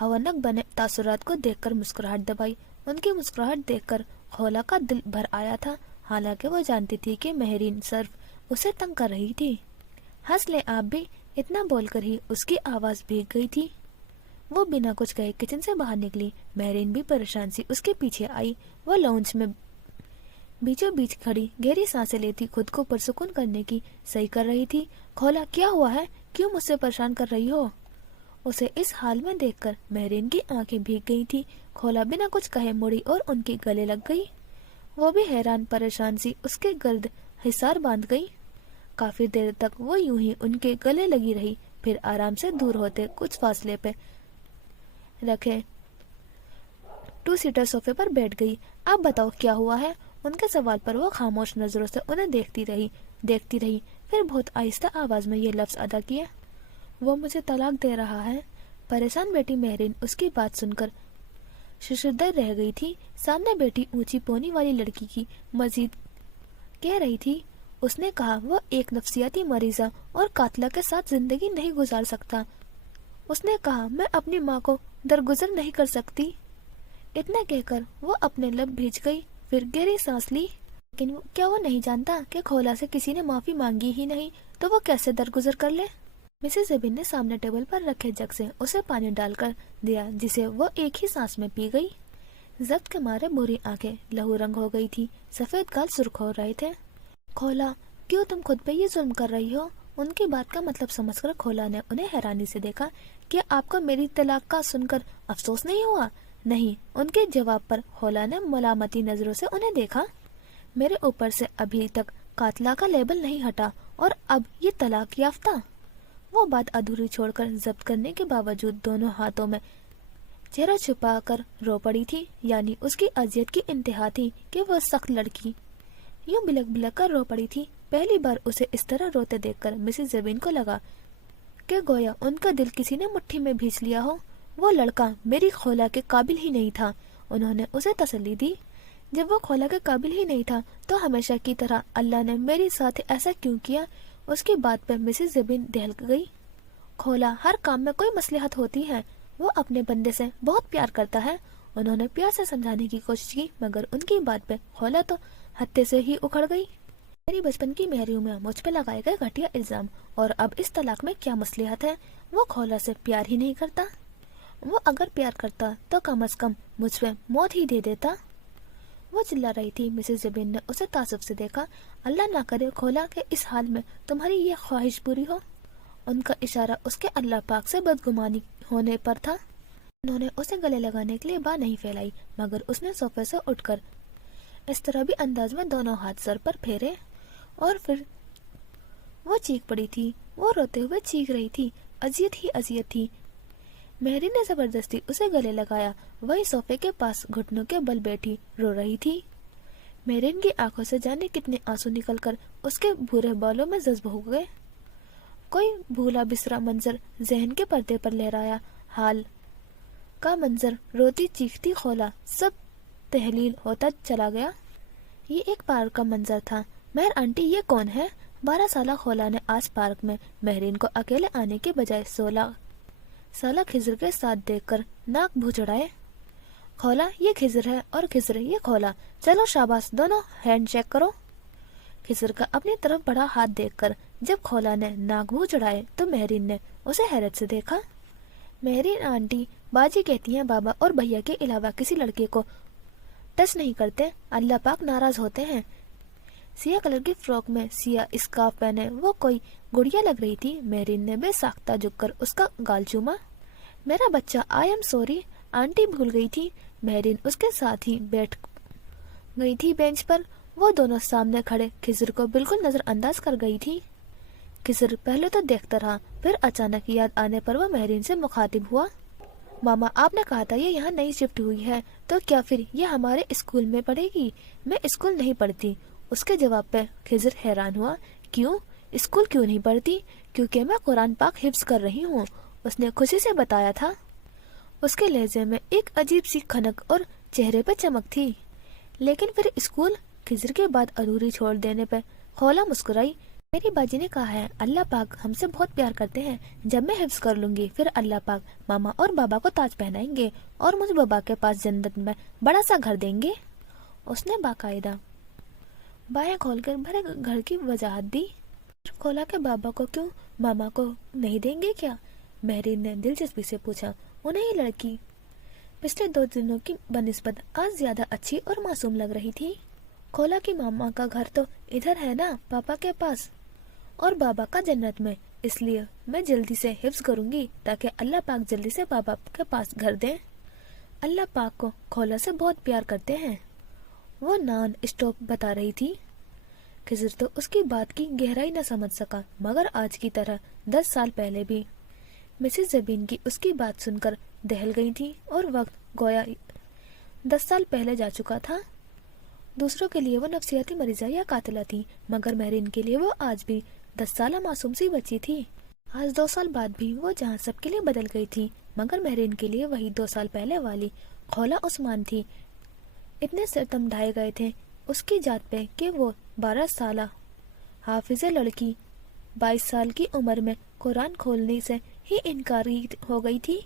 ہونک بنے تاثرات کو دیکھ کر مسکراہٹ دبائی. ان کی مسکراہٹ دیکھ کر خولا کا دل بھر آیا تھا، حالانکہ وہ جانتی تھی کہ مہرین صرف اسے تنگ کر رہی تھی. ہنس لیں آپ بھی. اتنا بول کر ہی اس کی آواز بھیگ گئی تھی. وہ بنا کچھ کہے کچن سے باہر نکلی. مہرین بھی پریشان سی اس کے پیچھے آئی. وہ لاؤنج میں بیچوں بیچ کھڑی گہری سانسیں لیتی خود کو پرسکون کرنے کی صحیح کر رہی تھی. خولا، کیا ہوا ہے؟ کیوں مجھ سے پریشان کر رہی ہو؟ اسے اس حال میں دیکھ کر مہرین کی آنکھیں بھیگ گئی تھی. خولا بنا کچھ کہے مڑی اور ان کے گلے لگ گئی. وہ بھی حیران پریشان سی اس کے گرد حصار باندھ گئی. کافی دیر تک وہ یوں ہی ان کے گلے لگی رہی، پھر آرام سے دور ہوتے کچھ فاصلے پہ رکھے 2 سیٹر صوفے پر بیٹھ گئی. اب بتاؤ کیا ہوا ہے؟ ان کے سوال پر وہ خاموش نظروں سے انہیں دیکھتی رہی. پھر بہت آہستہ آواز میں یہ لفظ ادا کیے. وہ مجھے طلاق دے رہا ہے. پریشان بیٹی مہرین اس کی بات سن کر ششدر رہ گئی تھی. سامنے بیٹی اونچی پونی والی لڑکی کی مزید کہہ رہی تھی. اس نے کہا وہ ایک نفسیاتی مریضہ اور قاتلہ کے ساتھ زندگی نہیں گزار سکتا. اس نے کہا میں اپنی ماں کو درگزر نہیں کر سکتی. اتنا کہہ کر وہ اپنے لب بھیج گئی، پھر گہری سانس لی. لیکن کیا وہ نہیں جانتا کہ خولا سے کسی نے معافی مانگی ہی نہیں تو وہ کیسے درگزر کر لے؟ مسز زبین نے سامنے ٹیبل پر رکھے جگ سے اسے پانی ڈال کر دیا، جسے وہ ایک ہی سانس میں پی گئی. ضبط کے مارے بری آنکھیں لہو رنگ ہو گئی تھی، سفید گال سرخ ہو رہے تھے. خولا، کیوں تم خود پہ یہ ظلم کر رہی ہو؟ ان کی بات کا مطلب سمجھ کر خولا نے انہیں حیرانی سے دیکھا. کیا آپ کو میری طلاق کا سن کر افسوس نہیں ہوا؟ نہیں. ان کے جواب پر خولا نے ملامتی نظروں سے انہیں دیکھا. میرے اوپر سے ابھی تک قاتلہ کا لیبل نہیں ہٹا اور اب یہ طلاق یافتہ. وہ بات ادھوری چھوڑ کر ضبط کرنے کے باوجود دونوں ہاتھوں میں چہرہ چھپا کر رو پڑی تھی. یعنی اس کی اذیت کی انتہا تھی کہ وہ سخت لڑکی یوں بلک بلک کر رو پڑی تھی. پہلی بار اسے اس طرح روتے دیکھ کر مسز زبین کو لگا کہ گویا ان کا دل کسی نے مٹھی میں بھیج لیا ہو. وہ لڑکا میری خولا کے قابل ہی نہیں تھا. انہوں نے اسے تسلی دی. جب وہ خولا کے قابل ہی نہیں تھا تو ہمیشہ کی طرح اللہ نے میری ساتھ ایسا کیوں کیا؟ اس کی بات پر مسز زبین دہل گئی. خولا، ہر کام میں کوئی مصلحت ہوتی ہے. وہ اپنے بندے سے بہت پیار کرتا ہے. انہوں نے پیار سے سمجھانے کی کوشش کی مگر ان کی بات پہ خولا تو ہتے سے ہی اکھڑ گئی. میری بچپن کی محریوں میں مجھ پہ لگائے گئے گھٹیا الزام، اور اب اس طلاق میں کیا مصلحت ہے؟ وہ خولا سے پیار ہی نہیں کرتا. وہ اگر پیار کرتا تو کم از کم مجھ پہ موت ہی دے دیتا. وہ چلا رہی تھی. مسز زبین نے اسے تعصب سے دیکھا. اللہ نہ کرے خولا کہ اس حال میں تمہاری یہ خواہش پوری ہو. ان کا اشارہ اس کے اللہ پاک سے بدگمانی ہونے پر تھا. انہوں نے اسے گلے لگانے کے لیے باں نہیں پھیلائی مگر اس نے صوفے سے اٹھ کر اس طرح بھی انداز میں دونوں ہاتھ سر پر پھیرے اور پھر وہ چیخ پڑی تھی. وہ روتے ہوئے چیخ رہی تھی. اذیت ہی اذیت تھی. मेहरी ने जबरदस्ती उसे गले लगाया। वही सोफे के पास घुटनों के बल बैठी रो रही थी। मेहरीन की आंखों से जाने कितने आंसू निकलकर उसके भूरे बालों में जज्ब हो गए। कोई भूला बिसरा मंजर जहन के पर्दे पर लहराया। हाल का मंजर, रोती चीखती खोला, सब तहलील होता चला गया। ये एक पार्क का मंजर था। मेहर आंटी, ये कौन है? 12 साला खोला ने आज पार्क में मेहरीन को अकेले आने के बजाय 16 साला खिजर के साथ देखकर नाक भू चढ़ाए। खोला, ये खिजर है और खिजर ये खोला, चलो शाबाश, दोनों हैंड चेक करो। खिजर का अपनी तरफ बड़ा हाथ देखकर जब खोला ने नाक भू चढ़ाए तो मेहरीन ने उसे हैरत से देखा। मेहरीन आंटी, बाजी कहती हैं बाबा और भैया के अलावा किसी लड़के को टच नहीं करते, अल्लाह पाक नाराज होते हैं। सिया कलर की फ्रॉक में सिया स्कार्फ पहने वो कोई गुड़िया लग रही थी। मेहरीन ने बेसाख्ता झुककर उसका गाल चूमा। मेरा बच्चा, आई एम सॉरी, आंटी भूल गई थी। मेहरीन उसके साथ ही बैठ गई थी बेंच पर। वो दोनों सामने खड़े खिजर को बिल्कुल नजरअंदाज कर गई थी। खिजर पहले तो देखता रहा, फिर अचानक याद आने पर वो मेहरीन से मुखातिब हुआ। मामा, आपने कहा था ये यहाँ नई शिफ्ट हुई है, तो क्या फिर ये हमारे स्कूल में पढ़ेगी? मैं स्कूल नहीं पढ़ती। उसके जवाब पे खिजर हैरान हुआ। क्यों? स्कूल क्यों नहीं पढ़ती? क्योंकि मैं कुरान पाक हिफ्ज कर रही हूँ, उसने खुशी से बताया था। उसके लहजे में एक अजीब सी खनक और चेहरे पे चमक थी। लेकिन फिर स्कूल? खिजर के बाद अधूरी छोड़ देने पे खोला मुस्कुराई। मेरी बाजी ने कहा है अल्लाह पाक हमसे बहुत प्यार करते हैं। जब मैं हिफ्ज कर लूंगी फिर अल्लाह पाक मामा और बाबा को ताज पहनाएंगे और मुझे बाबा के पास जन्नत में बड़ा सा घर देंगे, उसने बाकायदा बाहें खोलकर भरे घर की वजाहत दी। खोला के बाबा को क्यों, मामा को नहीं देंगे क्या? मेहरीन ने दिलचस्पी से पूछा। उन्हें ये लड़की पिछले 2 दिनों की बनिस्बत आज ज्यादा अच्छी और मासूम लग रही थी। खोला की मामा का घर तो इधर है ना, पापा के पास, और बाबा का जन्नत में, इसलिए मैं जल्दी से हिफ्ज करूंगी ताकि अल्लाह पाक जल्दी से बाबा के पास घर दें। अल्लाह पाक को खोला से बहुत प्यार करते हैं, वो नॉन स्टॉप बता रही थी। खिजर तो उसकी बात की गहराई न समझ सका, मगर आज की तरह 10 साल पहले भी मिसेस जबीन की उसकी बात सुनकर दहल गई थी और वक्त गोया 10 साल पहले जा चुका था। दूसरों के लिए वो नफसियाती मरीजा या कातिला थी, मगर मेहरीन के लिए वो आज भी 10 साल मासूम सी बच्ची थी। आज 2 साल बाद भी वो जहाँ सबके लिए बदल गई थी, मगर मेहरीन के लिए वही 2 साल पहले वाली खोला उस्मान थी। इतने सितम ढाए गए थे उसकी जात पे कि वो 12 साल हाफिज़े लड़की 22 साल की उम्र में कुरान खोलने से ही इनकारी हो गई थी।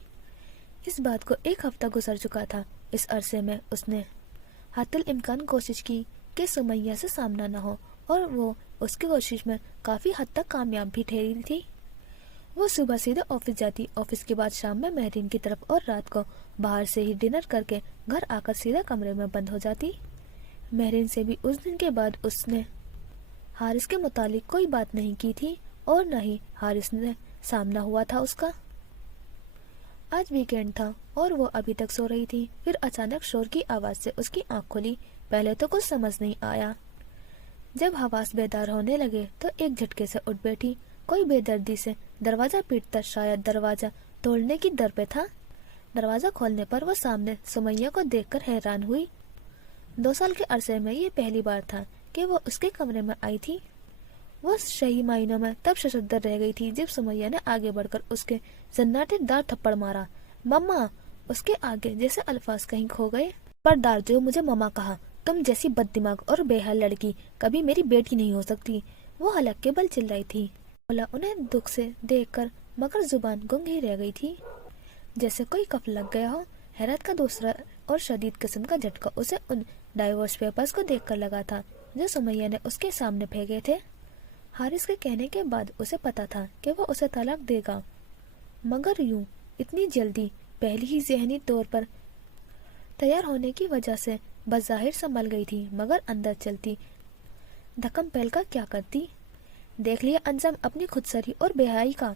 इस बात को 1 हफ्ता गुजर चुका था। इस अरसे में उसने हत्तुल इम्कान कोशिश की कि सुमैया से सामना न हो, और वो उसकी कोशिश में काफी हद तक कामयाब भी ठहरी थी। वो सुबह सीधे ऑफिस जाती, ऑफिस के बाद शाम में मेहरीन की तरफ, और रात को बाहर से ही डिनर करके घर आकर सीधा कमरे में बंद हो जाती। मेहरीन से भी उस दिन के बाद उसने हारिस के मुतालिक कोई बात नहीं की थी, और न ही हारिस ने सामना हुआ था उसका। आज वीकेंड था और वो अभी तक सो रही थी। फिर अचानक शोर की आवाज से उसकी आंख खुली। पहले तो कुछ समझ नहीं आया। जब हवास बेदार होने लगे तो एक झटके से उठ बैठी। कोई बेदर्दी से दरवाजा पीटता शायद दरवाजा तोड़ने की डर पे था। दरवाजा खोलने पर वो सामने सुमैया को देखकर हैरान हुई। 2 साल के अरसे में ये पहली बार था कि वो उसके कमरे में आई थी। वो सही मायनों में तब शशद्दर रह गई थी जब सुमैया ने आगे बढ़कर उसके सन्नाटेदार थप्पड़ मारा। मम्मा! उसके आगे जैसे अल्फाज कहीं खो गए। पर्दार जो मुझे मम्मा कहा, तुम जैसी बददिमाग और बेहाल लड़की कभी मेरी बेटी नहीं हो सकती, वो हलक के बल चिल्लाई थी। बोला उन्हें दुख से देखकर, मगर जुबान गुंग ही रह गई थी, जैसे कोई कफ लग गया हो। हैरत का दूसरा और शदीद किस्म का झटका उसे उन डाइवोर्स पेपर्स को देखकर लगा था जो सुमैया ने उसके सामने फेंके थे। हारिस के कहने के बाद उसे पता था कि वो उसे तलाक देगा, मगर यूं इतनी जल्दी पहले ही ज़हनी तौर पर तैयार होने की वजह से बज़ाहिर संभल गई थी, मगर अंदर चलती धक्कम पहल का क्या करती। देख लिया अंजाम अपनी खुदसरी और बेहाई का।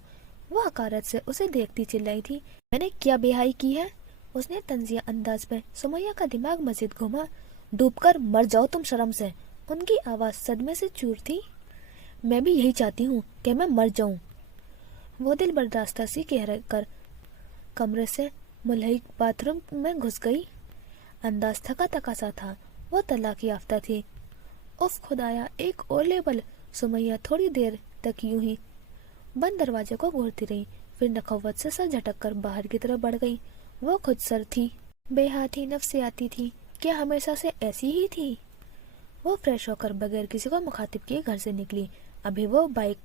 वो हकारत से उसे देखती चिल्लाई थी, मैंने क्या बेहाई की है? उसने तंजिया अंदाज में सुमैया का दिमाग मजीद घुमा। डूबकर मर जाओ तुम शर्म से। उनकी आवाज सदमे से चूर थी। मैं भी यही चाहती हूँ कि मैं मर जाऊं। वो दिल बर्दाश्ता सी कह कर कमरे से मुल्हिक बाथरूम में घुस गई। अंदाज थका थका सा था, वो तलाक याफ्ता थी। उफ खुदाया, एक और लेबल। सुमैया थोड़ी देर तक यूं ही बंद दरवाजे को घूरती रही, फिर नखवत से सर झटक कर बाहर की तरफ बढ़ गई। वो खुद सर थी, बेहाथी नफ्सियाती थी, क्या हमेशा से ऐसी ही थी? वो फ्रेश होकर बगैर किसी को मुखातिब किए घर से निकली। अभी वो बाइक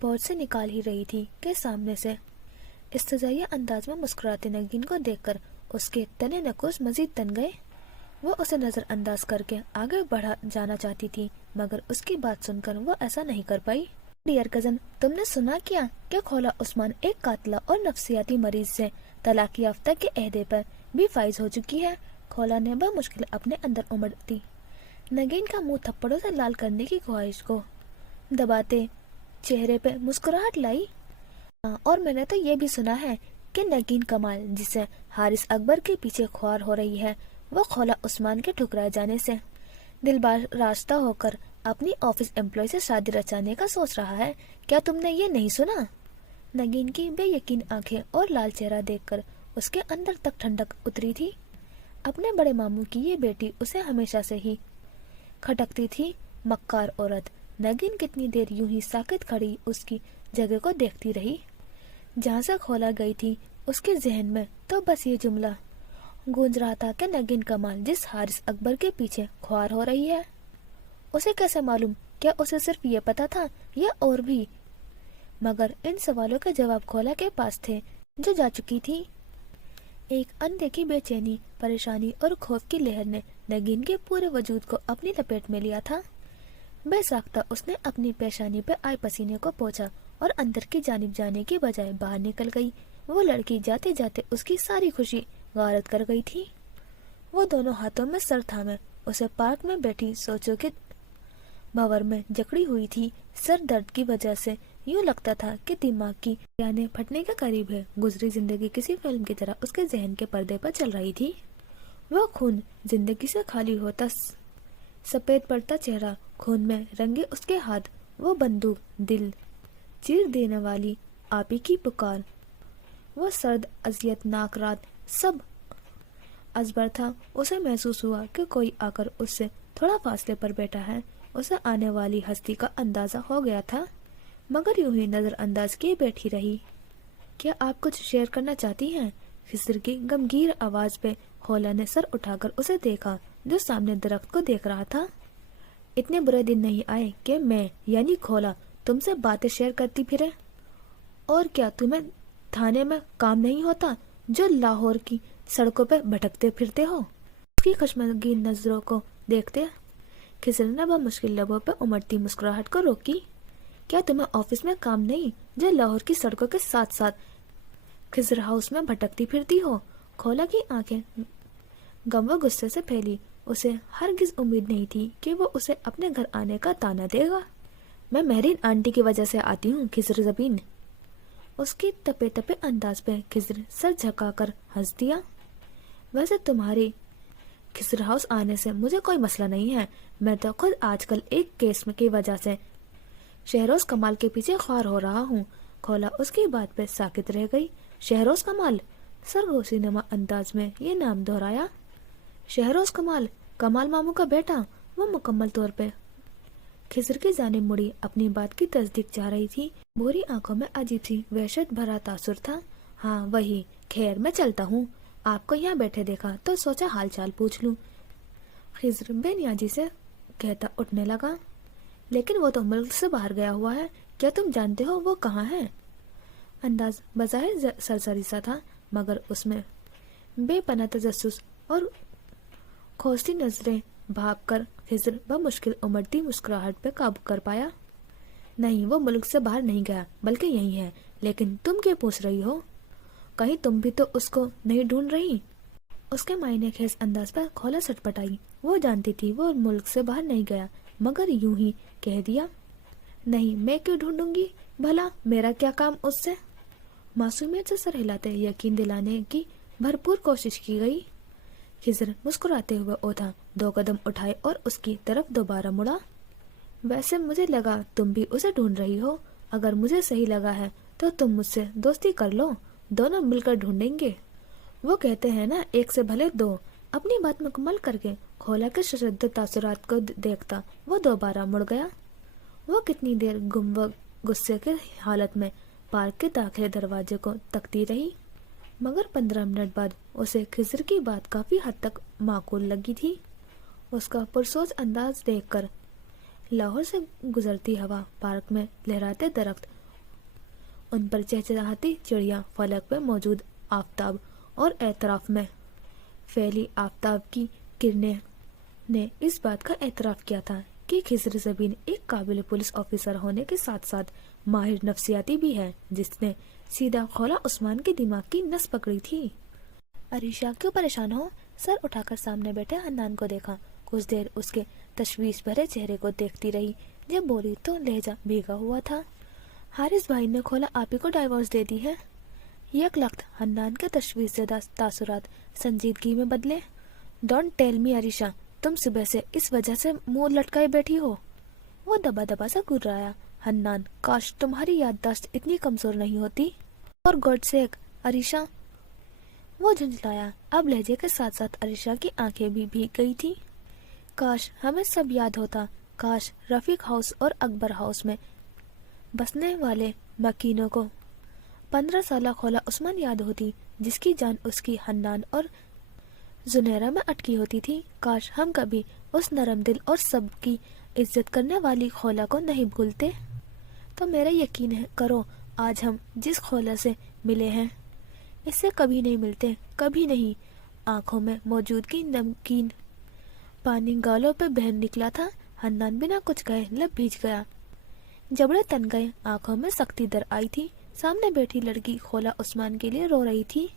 पोर्च से निकाल ही रही थी कि सामने से इस्तजाइया अंदाज में मुस्कुराते नगीन को देखकर उसके तने नकुस मजीद तन गए। वो उसे नजरअंदाज करके आगे बढ़ा जाना चाहती थी, मगर उसकी बात सुनकर वो ऐसा नहीं कर पाई। डियर कजन, तुमने सुना क्या कि खोला उस्मान एक कातला और नफ्सियाती मरीज से तलाक याफ्ता के अहदे पर भी फाइज हो चुकी है। खोला ने बमुश्किल अपने अंदर उमड़ती नगीन का मुंह थप्पड़ों से लाल करने की ख्वाहिश को दबाते चेहरे पे मुस्कुराहट लाई। और मैंने तो ये भी सुना है कि नगीन कमाल, जिसे हारिस अकबर के पीछे ख्वार हो रही है, वो खोला उस्मान के ठुकराए जाने से दिलबार रास्ता होकर अपनी ऑफिस एम्प्लॉय से शादी रचाने का सोच रहा है। क्या तुमने ये नहीं सुना? नगीन की बेयकीन आंखें और लाल चेहरा देखकर उसके अंदर तक ठंडक उतरी थी। अपने बड़े मामू की ये बेटी उसे हमेशा से ही खटकती थी। मक्कार औरत। नगीन कितनी देर यूं ही साकित खड़ी उसकी जगह को देखती रही। जहाँ से खोला गई थी उसके जहन में तो बस ये जुमला गूंज रहा था कि नगीन कमाल जिस हारिस अकबर के पीछे ख्वार हो रही है। उसे कैसे मालूम? क्या उसे सिर्फ ये पता था या और भी? मगर इन सवालों के जवाब खोला के पास थे, जो जा चुकी थी। एक अनदेखी बेचैनी, परेशानी और खौफ की लहर ने नगीन के पूरे वजूद को अपनी लपेट में लिया था। बेसाख्ता उसने अपनी पेशानी पे आए पसीने को पोंछा और अंदर की जानिब जाने की बजाय बाहर निकल गई। वो लड़की जाते जाते उसकी सारी खुशी गारत कर गई थी। वो दोनों हाथों में सर थामे उसे पार्क में बैठी सोचों के भंवर में जकड़ी हुई थी। सर दर्द की वजह से यूं लगता था कि दिमाग की यानी फटने के करीब है। गुजरी जिंदगी किसी फिल्म की तरह उसके जहन के पर्दे पर चल रही थी। वो खून जिंदगी से खाली होता, सफेद पड़ता चेहरा, खून में रंगे उसके हाथ, वो बंदूक दिल चीर देने वाली आपी की पुकार, वो सर्द अजियतनाक रात, सब अजबर था। उसे महसूस हुआ कि कोई आकर उससे थोड़ा फासले पर बैठा है। उसे आने वाली हस्ती का अंदाजा हो गया था, मगर यूं ही नजरअंदाज किए बैठी रही। क्या आप कुछ शेयर करना चाहती हैं? खिसर की गमगीर आवाज पे खोला ने सर उठाकर उसे देखा, जो सामने दरख्त को देख रहा था। इतने बुरे दिन नहीं आए कि मैं यानी खोला तुमसे बातें शेयर करती फिरे? और क्या तुम्हें थाने में काम नहीं होता जो लाहौर की सड़कों पे भटकते फिरते हो? उसकी खुशमगीन नजरों को देखते खिसर ने बमुश्किल लबों पे उमड़ती मुस्कुराहट को रोकी। क्या तुम्हें ऑफिस में काम नहीं जो लाहौर की सड़कों के साथ साथ खिसर हाउस में भटकती फिरती हो? खोला की आंखें गम व गुस्से से फैली। उसे हरगिज उम्मीद नहीं थी कि वो उसे अपने घर आने का ताना देगा। मैं महरीन आंटी की वजह से आती हूँ खिसर जबीन। उसकी तपे तपे अंदाज पे खिसर सर झुकाकर हंस दिया। वैसे तुम्हारी खिसर हाउस आने से मुझे कोई मसला नहीं है। मैं तो खुद आजकल एक केस की वजह से शहरोज कमाल के पीछे ख्वार हो रहा हूँ। खोला उसकी बात पे साकित रह गई। शहरोज कमाल? सरगोशी नमा अंदाज में ये नाम दोहराया। शहरोज कमाल? कमाल मामू का बेटा? वो मुकम्मल तौर पे खिसर की जानिब मुड़ी, अपनी बात की तस्दीक चाह रही थी। भूरी आंखों में अजीब सी वहशत भरा तासुर था। हाँ वही। खैर मैं चलता हूँ, आपको यहाँ बैठे देखा तो सोचा हाल चाल पूछ लूँ। खिसर बेनियाजी से कहता उठने लगा। लेकिन वो तो मुल्क से बाहर गया हुआ है, क्या तुम जानते हो वो कहाँ है? अंदाज बज़ाहिर सरसरी सा था, मगर उसमें बेपनाह तजस्सुस और खोजती नजरें भाप कर खिसर बमुश्किल उमड़ती मुस्कुराहट पे काबू कर पाया। नहीं, वो मुल्क से बाहर नहीं गया, बल्कि यही है। लेकिन तुम क्या पूछ रही हो? कहीं तुम भी तो उसको नहीं ढूंढ रही? उसके मायने खेज अंदाज पर खोला सटपटाई। वो जानती थी वो मुल्क से बाहर नहीं गया, मगर यूं ही कह दिया। नहीं, मैं क्यों ढूंढूंगी भला, मेरा क्या काम उससे? मासूमियत से सर हिलाते यकीन दिलाने की भरपूर कोशिश की गई। खिजर मुस्कुराते हुए उठा, 2 कदम उठाए और उसकी तरफ दोबारा मुड़ा। वैसे मुझे लगा तुम भी उसे ढूंढ रही हो। अगर मुझे सही लगा है तो तुम मुझसे दोस्ती कर लो। दोनों मिलकर ढूंढेंगे। वो कहते हैं ना, एक से भले दो। अपनी बात मुकम्मल करके खोला के सशद्र तासुरात को देखता वो दोबारा मुड़ गया। वो कितनी देर गुम व गुस्से के हालत में पार्क के दाखिले दरवाजे को तकती रही, मगर 15 मिनट बाद उसे खिज़र की बात काफी हद तक माकूल लगी थी। उसका पुरसोच अंदाज देखकर, लाहौर से गुजरती हवा, पार्क में लहराते दरख्त, उन पर चहचहाती चिड़िया, फलक पे मौजूद आफताब और एतराफ में फैली आफताब की किरणें ने इस बात का एतराफ किया था कि खिज़र ज़बीन एक काबिल पुलिस ऑफिसर होने के साथ साथ माहिर नफ्सियाती भी है, जिसने सीधा खोला उस्मान के दिमाग की नस पकड़ी थी। अरीशा क्यों परेशान हो? सर उठाकर सामने बैठे हन्नान को देखा। कुछ देर उसके तशवीश भरे चेहरे को देखती रही। जब बोली तो लहजा भीगा हुआ था। हारिस भाई ने खोला आपी को डाइवोर्स दे दी है। एक लख्त हन्नान के तशवीश ज़दा तासुरात संजीदगी में बदले। डोंट टेल मी अरीशा, तुम सुबह से इस वजह से मुंह लटकाए बैठी हो। वो दबा दबा सा गुर्राया। हन्नान, काश तुम्हारी याददाश्त इतनी कमजोर नहीं होती। और गॉड सेक अरीशा, वो झुंझलाया। अब लहजे के साथ साथ अरीशा की आंखें भी भीग गई थी। काश हमें सब याद होता। काश रफीक हाउस और अकबर हाउस में बसने वाले मकीनों को 15 साल खोला उस्मान याद होती, जिसकी जान उसकी हन्नान और जुनेरा में अटकी होती थी। काश हम कभी उस नरम दिल और सबकी इज्जत करने वाली खोला को नहीं भूलते। तो मेरा यकीन है करो, आज हम जिस खोला से मिले हैं इससे कभी नहीं मिलते, कभी नहीं। आंखों में मौजूदगी नमकीन पानी गालों पे बहन निकला था। हन्नान बिना कुछ कहे लब भीज गया, जबड़े तन गए, आंखों में सख्ती दर आई थी। सामने बैठी लड़की खोला उस्मान के लिए रो रही थी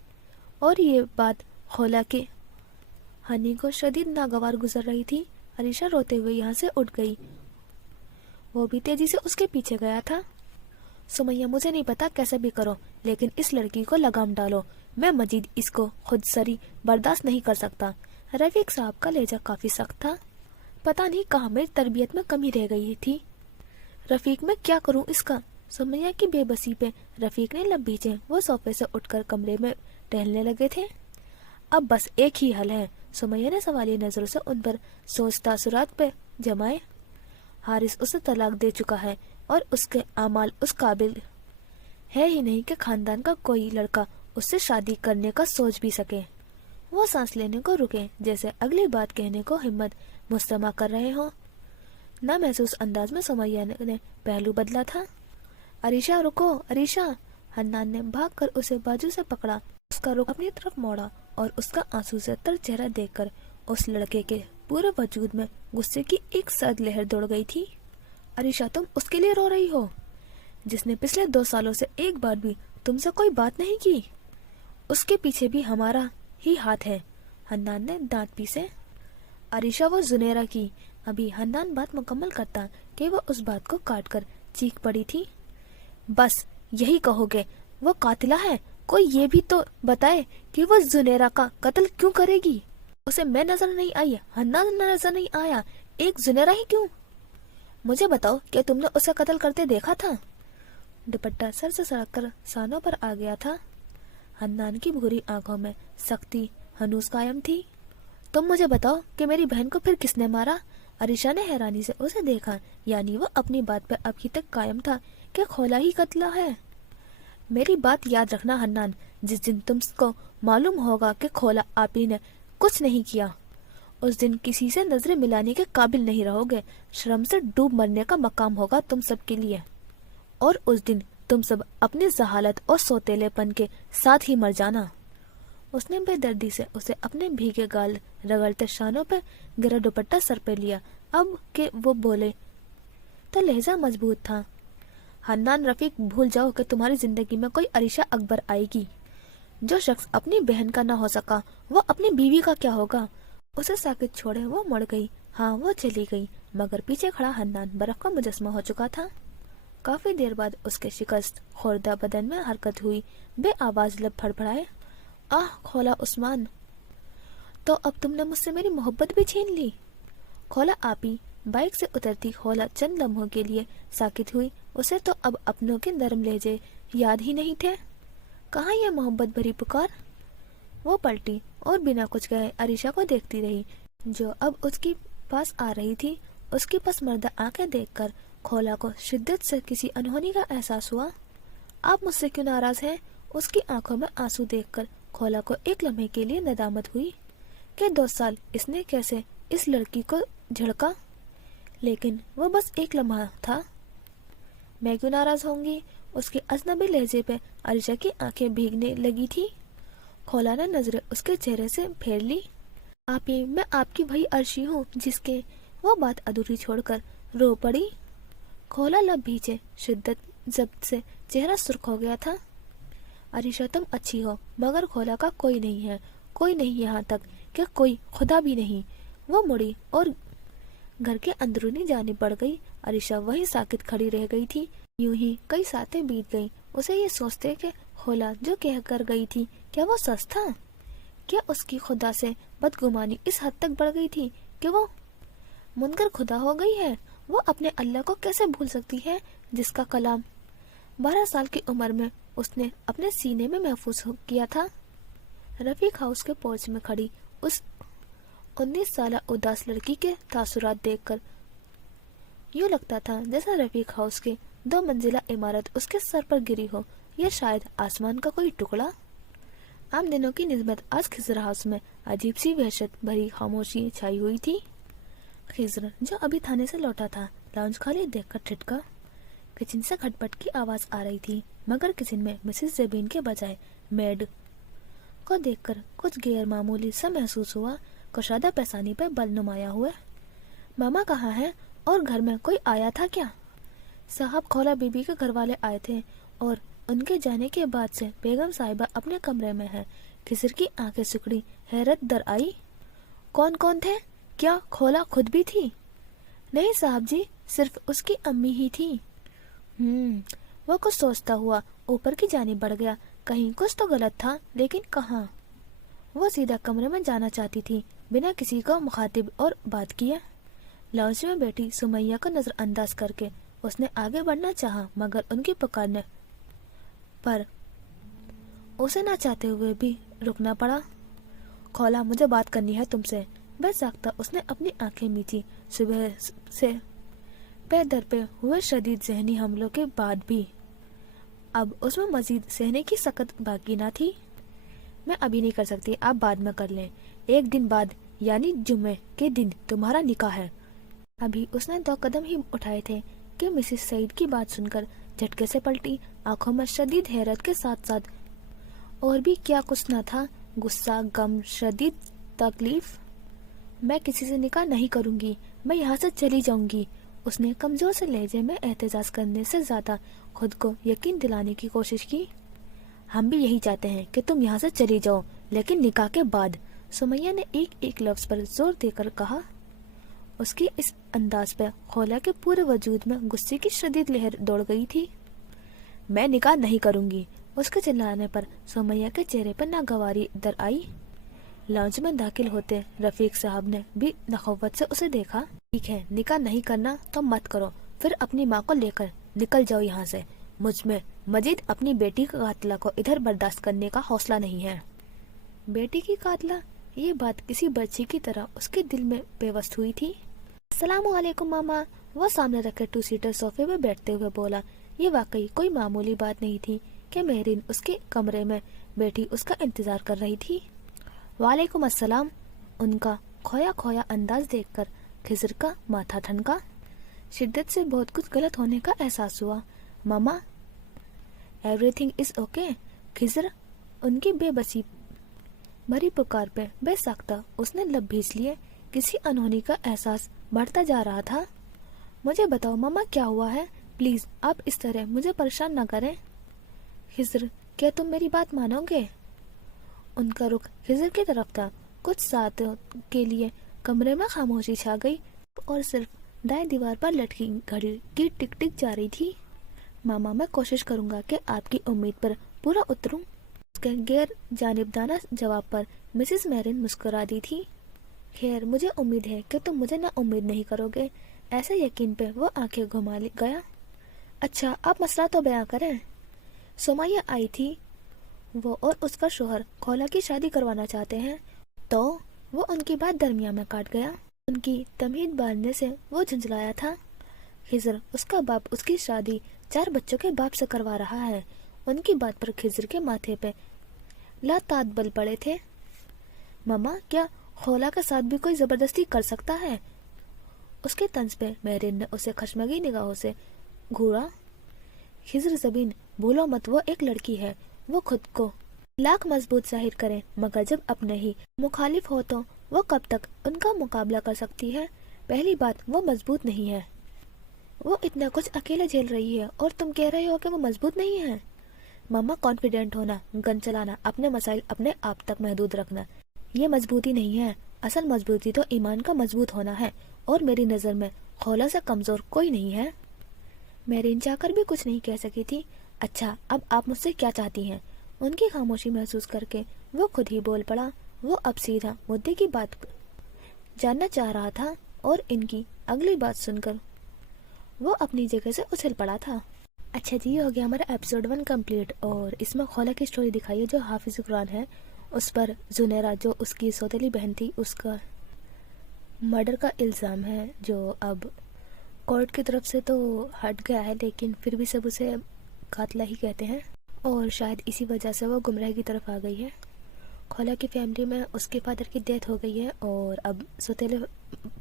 और ये बात खोला के हनी को शदीद नागवार गुजर रही थी। अरीशा रोते हुए यहाँ से उठ गई। वो भी तेजी से उसके पीछे गया था। सुमैया, मुझे नहीं पता, कैसे भी करो लेकिन इस लड़की को लगाम डालो। मैं मजीद इसको खुद सरी बर्दाश्त नहीं कर सकता। रफीक साहब का लहजा काफी सख्त था। पता नहीं कहाँ मेरी तरबियत में कमी रह गई थी। रफीक, मैं क्या करूँ इसका? सुमैया की बेबसी पे रफीक ने लब भीजे। वो सोफे से उठकर कमरे में टहलने लगे थे। अब बस एक ही हल है। सुमैया ने सवालिया नजरों से उन पर सोच तासुरात पे जमाए। हारिस उसे तलाक दे चुका है और उसके आमाल उस काबिल है ही नहीं कि खानदान का कोई लड़का उससे शादी करने का सोच भी सके। वो सांस लेने को रुके, जैसे अगली बात कहने को हिम्मत मुस्तमा कर रहे हो। ना महसूस अंदाज में सुमैया ने पहलू बदला था। अरीशा रुको, अरीशा! हन्नान ने भागकर उसे बाजू से पकड़ा, उसका रुख अपनी तरफ मोड़ा और उसका आंसू से तर चेहरा देखकर उस लड़के के पूरे वजूद में गुस्से की एक सर्द लहर दौड़ गई थी। अरीशा, तुम उसके लिए रो रही हो जिसने पिछले 2 सालों से एक बार भी तुमसे कोई बात नहीं की? उसके पीछे भी हमारा ही हाथ है। हन्नान ने दांत पीसे। अरीशा, वो जुनेरा की। अभी हन्नान बात मुकम्मल करता कि वो उस बात को काट कर चीख पड़ी थी। बस यही कहोगे? वो कातिला है? कोई ये भी तो बताए कि वो जुनेरा का कत्ल क्यों करेगी? उसे मैं नजर नहीं आई, हन्नान नजर नहीं आया, एक जुनेरा ही क्यों? मुझे बताओ, क्या तुमने उसे कत्ल करते देखा था? दुपट्टा सर से सड़क कर सानों पर आ गया था। हन्नान की भूरी आंखों में सख्ती हनूस कायम थी। तुम मुझे बताओ कि मेरी बहन को फिर किसने मारा? अरीशा ने हैरानी से उसे देखा, यानी वो अपनी बात पर अभी तक कायम था कि खोला ही कत्ला है। मेरी बात याद रखना हन्नान, जिस दिन तुमको मालूम होगा कि खोला आपी ने कुछ नहीं किया, उस दिन किसी से नजरें मिलाने के काबिल नहीं रहोगे। शर्म से डूब मरने का मकाम होगा तुम सब के लिए, और उस दिन तुम सब अपनी जहालत और सौतेलेपन के साथ ही मर जाना। उसने बेदर्दी से उसे अपने भीगे गाल रगड़ते शानों पे गिरा दुपट्टा सर पे लिया। अब के वो बोले तो लहजा मजबूत था। हन्नान, रफीक, भूल जाओ कि तुम्हारी जिंदगी में कोई अरीशा अकबर आएगी। जो शख्स अपनी बहन का ना हो सका वो अपनी बीवी का क्या होगा? उसे साकित छोड़े वो मुड़ गई। हाँ, वो चली गई, मगर पीछे खड़ा हन्नान बर्फ का मुजस्मा हो चुका था। काफी देर बाद उसके शिकस्त खोरदा बदन में हरकत हुई। बे आवाज लब फड़फड़ाए, आह खोला उस्मान, तो अब तुमने मुझसे मेरी मोहब्बत भी छीन ली। खोला आपी बाइक से उतरती खोला चंद लम्हों के लिए साकित हुई। उसे तो अब अपनों के नरम लहजे याद ही नहीं थे। کہاں یہ محبت بھری پکار؟ وہ پلٹی اور بنا کچھ کہے عریشہ کو دیکھتی رہی جو اب اس کے پاس آ رہی تھی. اس کی پسماندہ آنکھیں دیکھ کر کھولا کو شدت سے کسی انہونی کا احساس ہوا. آپ مجھ سے کیوں ناراض ہیں؟ اس کی آنکھوں میں آنسو دیکھ کر کھولا کو ایک لمحے کے لیے ندامت ہوئی کہ 2 سال اس نے کیسے اس لڑکی کو جھڑکا، لیکن وہ بس ایک لمحہ تھا. میں کیوں ناراض ہوں گی؟ اس کے اجنبی لہجے پہ عریشہ کی آنکھیں بھیگنے لگی تھی. کھولا نے نظریں اس کے چہرے سے پھیر لی. آپ ہی میں آپ کی وہی عرشی ہوں جس کے. وہ بات ادھوری چھوڑ کر رو پڑی. کھولا لب بھیجے شدت ضبط سے چہرہ سرخ ہو گیا تھا. عریشہ تم اچھی ہو مگر کھولا کا کوئی نہیں ہے، کوئی نہیں، یہاں تک کہ کوئی خدا بھی نہیں. وہ مڑی اور گھر کے اندرونی جانب بڑھ گئی. عریشہ وہی ساکت کھڑی رہ گئی تھی. یوں ہی کئی ساتیں بیت گئیں اسے یہ سوچتے کہ کھولا جو کہہ کر گئی تھی کیا وہ سچ تھا؟ کیا اس کی خدا سے بدگمانی اس حد تک بڑھ گئی تھی کہ وہ منکر خدا ہو گئی ہے؟ وہ اپنے اللہ کو کیسے بھول سکتی ہے جس کا کلام 12 سال کی عمر میں اس نے اپنے سینے میں محفوظ کیا تھا؟ رفیق ہاؤس کے پورچ میں کھڑی اس 19 سالہ اداس لڑکی کے تاثرات دیکھ کر یوں لگتا تھا جیسا رفیق ہاؤس کے 2 منزلہ عمارت اس کے سر پر گری ہو یا شاید آسمان کا کوئی ٹکڑا. عام دنوں کی نسبت آج خضر ہاؤس میں عجیب سی وحشت بھری خاموشی چھائی ہوئی تھی. خضر جو ابھی تھانے سے لوٹا تھا لاؤنج خالی دیکھ کر ٹھٹکا. کچن سے کھٹ پٹ کی آواز آ رہی تھی مگر کچن میں مسز زبین کے بجائے میڈ کو دیکھ کر کچھ غیر معمولی سا محسوس ہوا. کشادہ پیشانی پہ بل نمایاں ہوئے. ماما کہاں ہے اور گھر میں کوئی آیا تھا کیا؟ صاحب کھولا بی بی کے گھر والے آئے تھے اور ان کے جانے کے بعد سے بیگم صاحبہ اپنے کمرے میں ہے. خضر کی آنکھیں سکڑی حیرت در آئی. کون کون تھے؟ کیا کھولا خود بھی تھی؟ نہیں صاحب جی، صرف اس کی امی ہی تھی. وہ کچھ سوچتا ہوا اوپر کی جانب بڑھ گیا. کہیں کچھ تو غلط تھا، لیکن کہاں؟ وہ سیدھا کمرے میں جانا چاہتی تھی بنا کسی کو مخاطب اور بات کیے. لاؤنج میں بیٹھی سمیہ کو نظر انداز کر کے اس نے آگے بڑھنا چاہا مگر ان کی پکارنے پر اسے نہ چاہتے ہوئے بھی رکنا پڑا. کھولا مجھے بات کرنی ہے تم سے. بے ساختہ اس نے اپنی آنکھیں میچی. صبح سے پے در پہ ہوئے شدید ذہنی حملوں کے بعد بھی اب اس میں مزید سہنے کی سخت باقی نہ تھی. میں ابھی نہیں کر سکتی، آپ بعد میں کر لیں. 1 دن بعد یعنی جمعے کے دن تمہارا نکاح ہے. ابھی اس نے 2 قدم ہی اٹھائے تھے کہ مسز سعید کی بات سن کر جھٹکے سے پلٹی. آنکھوں میں شدید حیرت کے ساتھ ساتھ اور بھی کیا کچھ نہ تھا، غصہ، غم، شدید تکلیف. میں کسی سے نکاح نہیں کروں گی، میں یہاں سے چلی جاؤں گی. اس نے کمزور سے لہجے میں احتجاج کرنے سے زیادہ خود کو یقین دلانے کی کوشش کی. ہم بھی یہی چاہتے ہیں کہ تم یہاں سے چلی جاؤ، لیکن نکاح کے بعد. سمیہ نے ایک لفظ پر زور دے کر کہا. اس کی اس انداز پہ کھولا کے پورے وجود میں غصے کی شدید لہر دوڑ گئی تھی. میں نکاح نہیں کروں گی. اس کے چلانے پر سمیہ کے چہرے پر ناگواری در آئی. لاؤنج میں داخل ہوتے رفیق صاحب نے بھی نخوت سے اسے دیکھا. ٹھیک ہے، نکاح نہیں کرنا تو مت کرو، پھر اپنی ماں کو لے کر نکل جاؤ یہاں سے. مجھ میں مزید اپنی بیٹی کا قاتلہ کو ادھر برداشت کرنے کا حوصلہ نہیں ہے. بیٹی کی قاتلہ؟ یہ بات کسی بچی کی طرح اس کے دل میں پیوست ہوئی تھی. السلام علیکم ماما. وہ سامنے رکھے 2 سیٹر صوفے پہ بیٹھتے ہوئے بولا. یہ واقعی کوئی معمولی بات نہیں تھی کہ مہرین اس کے کمرے میں بیٹھی اس کا انتظار کر رہی تھی. وعلیکم السلام. ان کا کھویا کھویا انداز دیکھ کر خضر کا ماتھا ٹھنکا. شدت سے بہت کچھ غلط ہونے کا احساس ہوا. ماما ایوری تھنگ از اوکے. خضر ان کی بے بسی بھری پکار پہ بے ساختہ اس نے لب بھیج لیے. کسی انہونی کا احساس بڑھتا جا رہا تھا. مجھے بتاؤ ماما کیا ہوا ہے؟ پلیز آپ اس طرح مجھے پریشان نہ کریں. خضر کیا تم میری بات مانو گے؟ ان کا رخ خضر کی طرف تھا. کچھ ساتوں کے لیے کمرے میں خاموشی چھا گئی اور صرف دائیں دیوار پر لٹکی گھڑی کی ٹک ٹک جا رہی تھی. ماما میں کوشش کروں گا کہ آپ کی امید پر پورا اتروں. اس کے غیر جانبدارانہ جواب پر مسز میرن مسکرا دی تھی. خیر مجھے امید ہے کہ تم مجھے نا امید نہیں کرو گے. ایسے یقین پہ وہ آنکھیں گھما گیا. اچھا آپ مسئلہ تو بیان کریں. سمیہ آئی تھی. وہ اور اس کا شوہر خولا کی شادی کروانا چاہتے ہیں، تو وہ ان کی بات درمیان میں کاٹ گیا۔ ان کی تمہید باندھنے سے وہ جھنجھلایا تھا۔ خضر، اس کا باپ، اس کی شادی 4 بچوں کے باپ سے کروا رہا ہے۔ ان کی بات پر خضر کے ماتھے پہ لاتعداد پڑے تھے۔ ماما، کیا خولا کے ساتھ بھی کوئی زبردستی کر سکتا ہے؟ اس کے طنز پہ مہرین نے اسے خشمگی نگاہوں سے گھورا۔ خضر زبین بھولو مت، وہ ایک لڑکی ہے، وہ خود کو لاکھ مضبوط ظاہر کرے مگر جب اپنے ہی مخالف ہو تو وہ کب تک ان کا مقابلہ کر سکتی ہے؟ پہلی بات، وہ مضبوط نہیں ہے۔ وہ اتنا کچھ اکیلے جھیل رہی ہے اور تم کہہ رہے ہو کہ وہ مضبوط نہیں ہے؟ ماما، کانفیڈنٹ ہونا، گن چلانا، اپنے مسائل اپنے آپ تک محدود رکھنا، یہ مضبوطی نہیں ہے۔ اصل مضبوطی تو ایمان کا مضبوط ہونا ہے، اور میری نظر میں خولا سے کمزور کوئی نہیں ہے۔ میرین چاہ کر بھی کچھ نہیں کہہ سکی تھی۔ اچھا، اب آپ مجھ سے کیا چاہتی ہیں؟ ان کی خاموشی محسوس کر کے وہ خود ہی بول پڑا۔ وہ اب سیدھا مدعے کی بات جاننا چاہ رہا تھا، اور ان کی اگلی بات سن کر وہ اپنی جگہ سے اچھل پڑا تھا۔ اچھا جی، ہو گیا ہمارا ایپیسوڈ 1 کمپلیٹ، اور اس میں خولا کی سٹوری دکھائی ہے جو حافظ قرآن ہے۔ اس پر زنیرہ جو اس کی سوتیلی بہن تھی، اس کا مرڈر کا الزام ہے، جو اب کورٹ کی طرف سے تو ہٹ گیا ہے، لیکن پھر بھی سب اسے قاتلہ ہی کہتے ہیں، اور شاید اسی وجہ سے وہ گمراہی کی طرف آ گئی ہے۔ خولا کی فیملی میں اس کے فادر کی ڈیتھ ہو گئی ہے، اور اب سوتیلے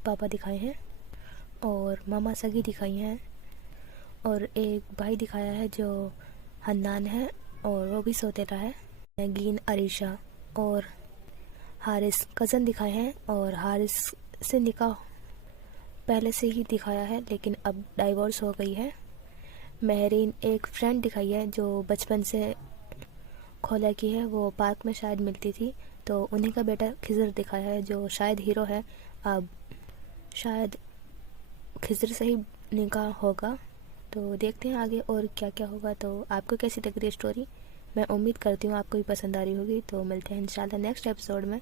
پاپا دکھائے ہیں، اور ماما سگی دکھائی ہیں، اور ایک بھائی دکھایا ہے جو حنان ہے، اور وہ بھی سوتیلا ہے۔ گین، عریشہ اور حارث کزن دکھائے ہیں، اور حارث سے نکاح پہلے سے ہی دکھایا ہے، لیکن اب ڈائیورس ہو گئی ہے۔ مہرین ایک فرینڈ دکھائی ہے جو بچپن سے خولا کی ہے، وہ پارک میں شاید ملتی تھی، تو انہیں کا بیٹا خضر دکھایا ہے جو شاید ہیرو ہے۔ اب شاید خضر سے ہی نکاح ہوگا، تو دیکھتے ہیں آگے اور کیا کیا ہوگا۔ تو آپ کو کیسی لگ رہی ہے اسٹوری؟ میں امید کرتی ہوں آپ کو بھی پسند آ رہی ہوگی۔ تو ملتے ہیں انشاءاللہ نیکسٹ ایپیسوڈ میں۔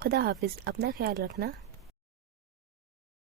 خدا حافظ، اپنا خیال رکھنا۔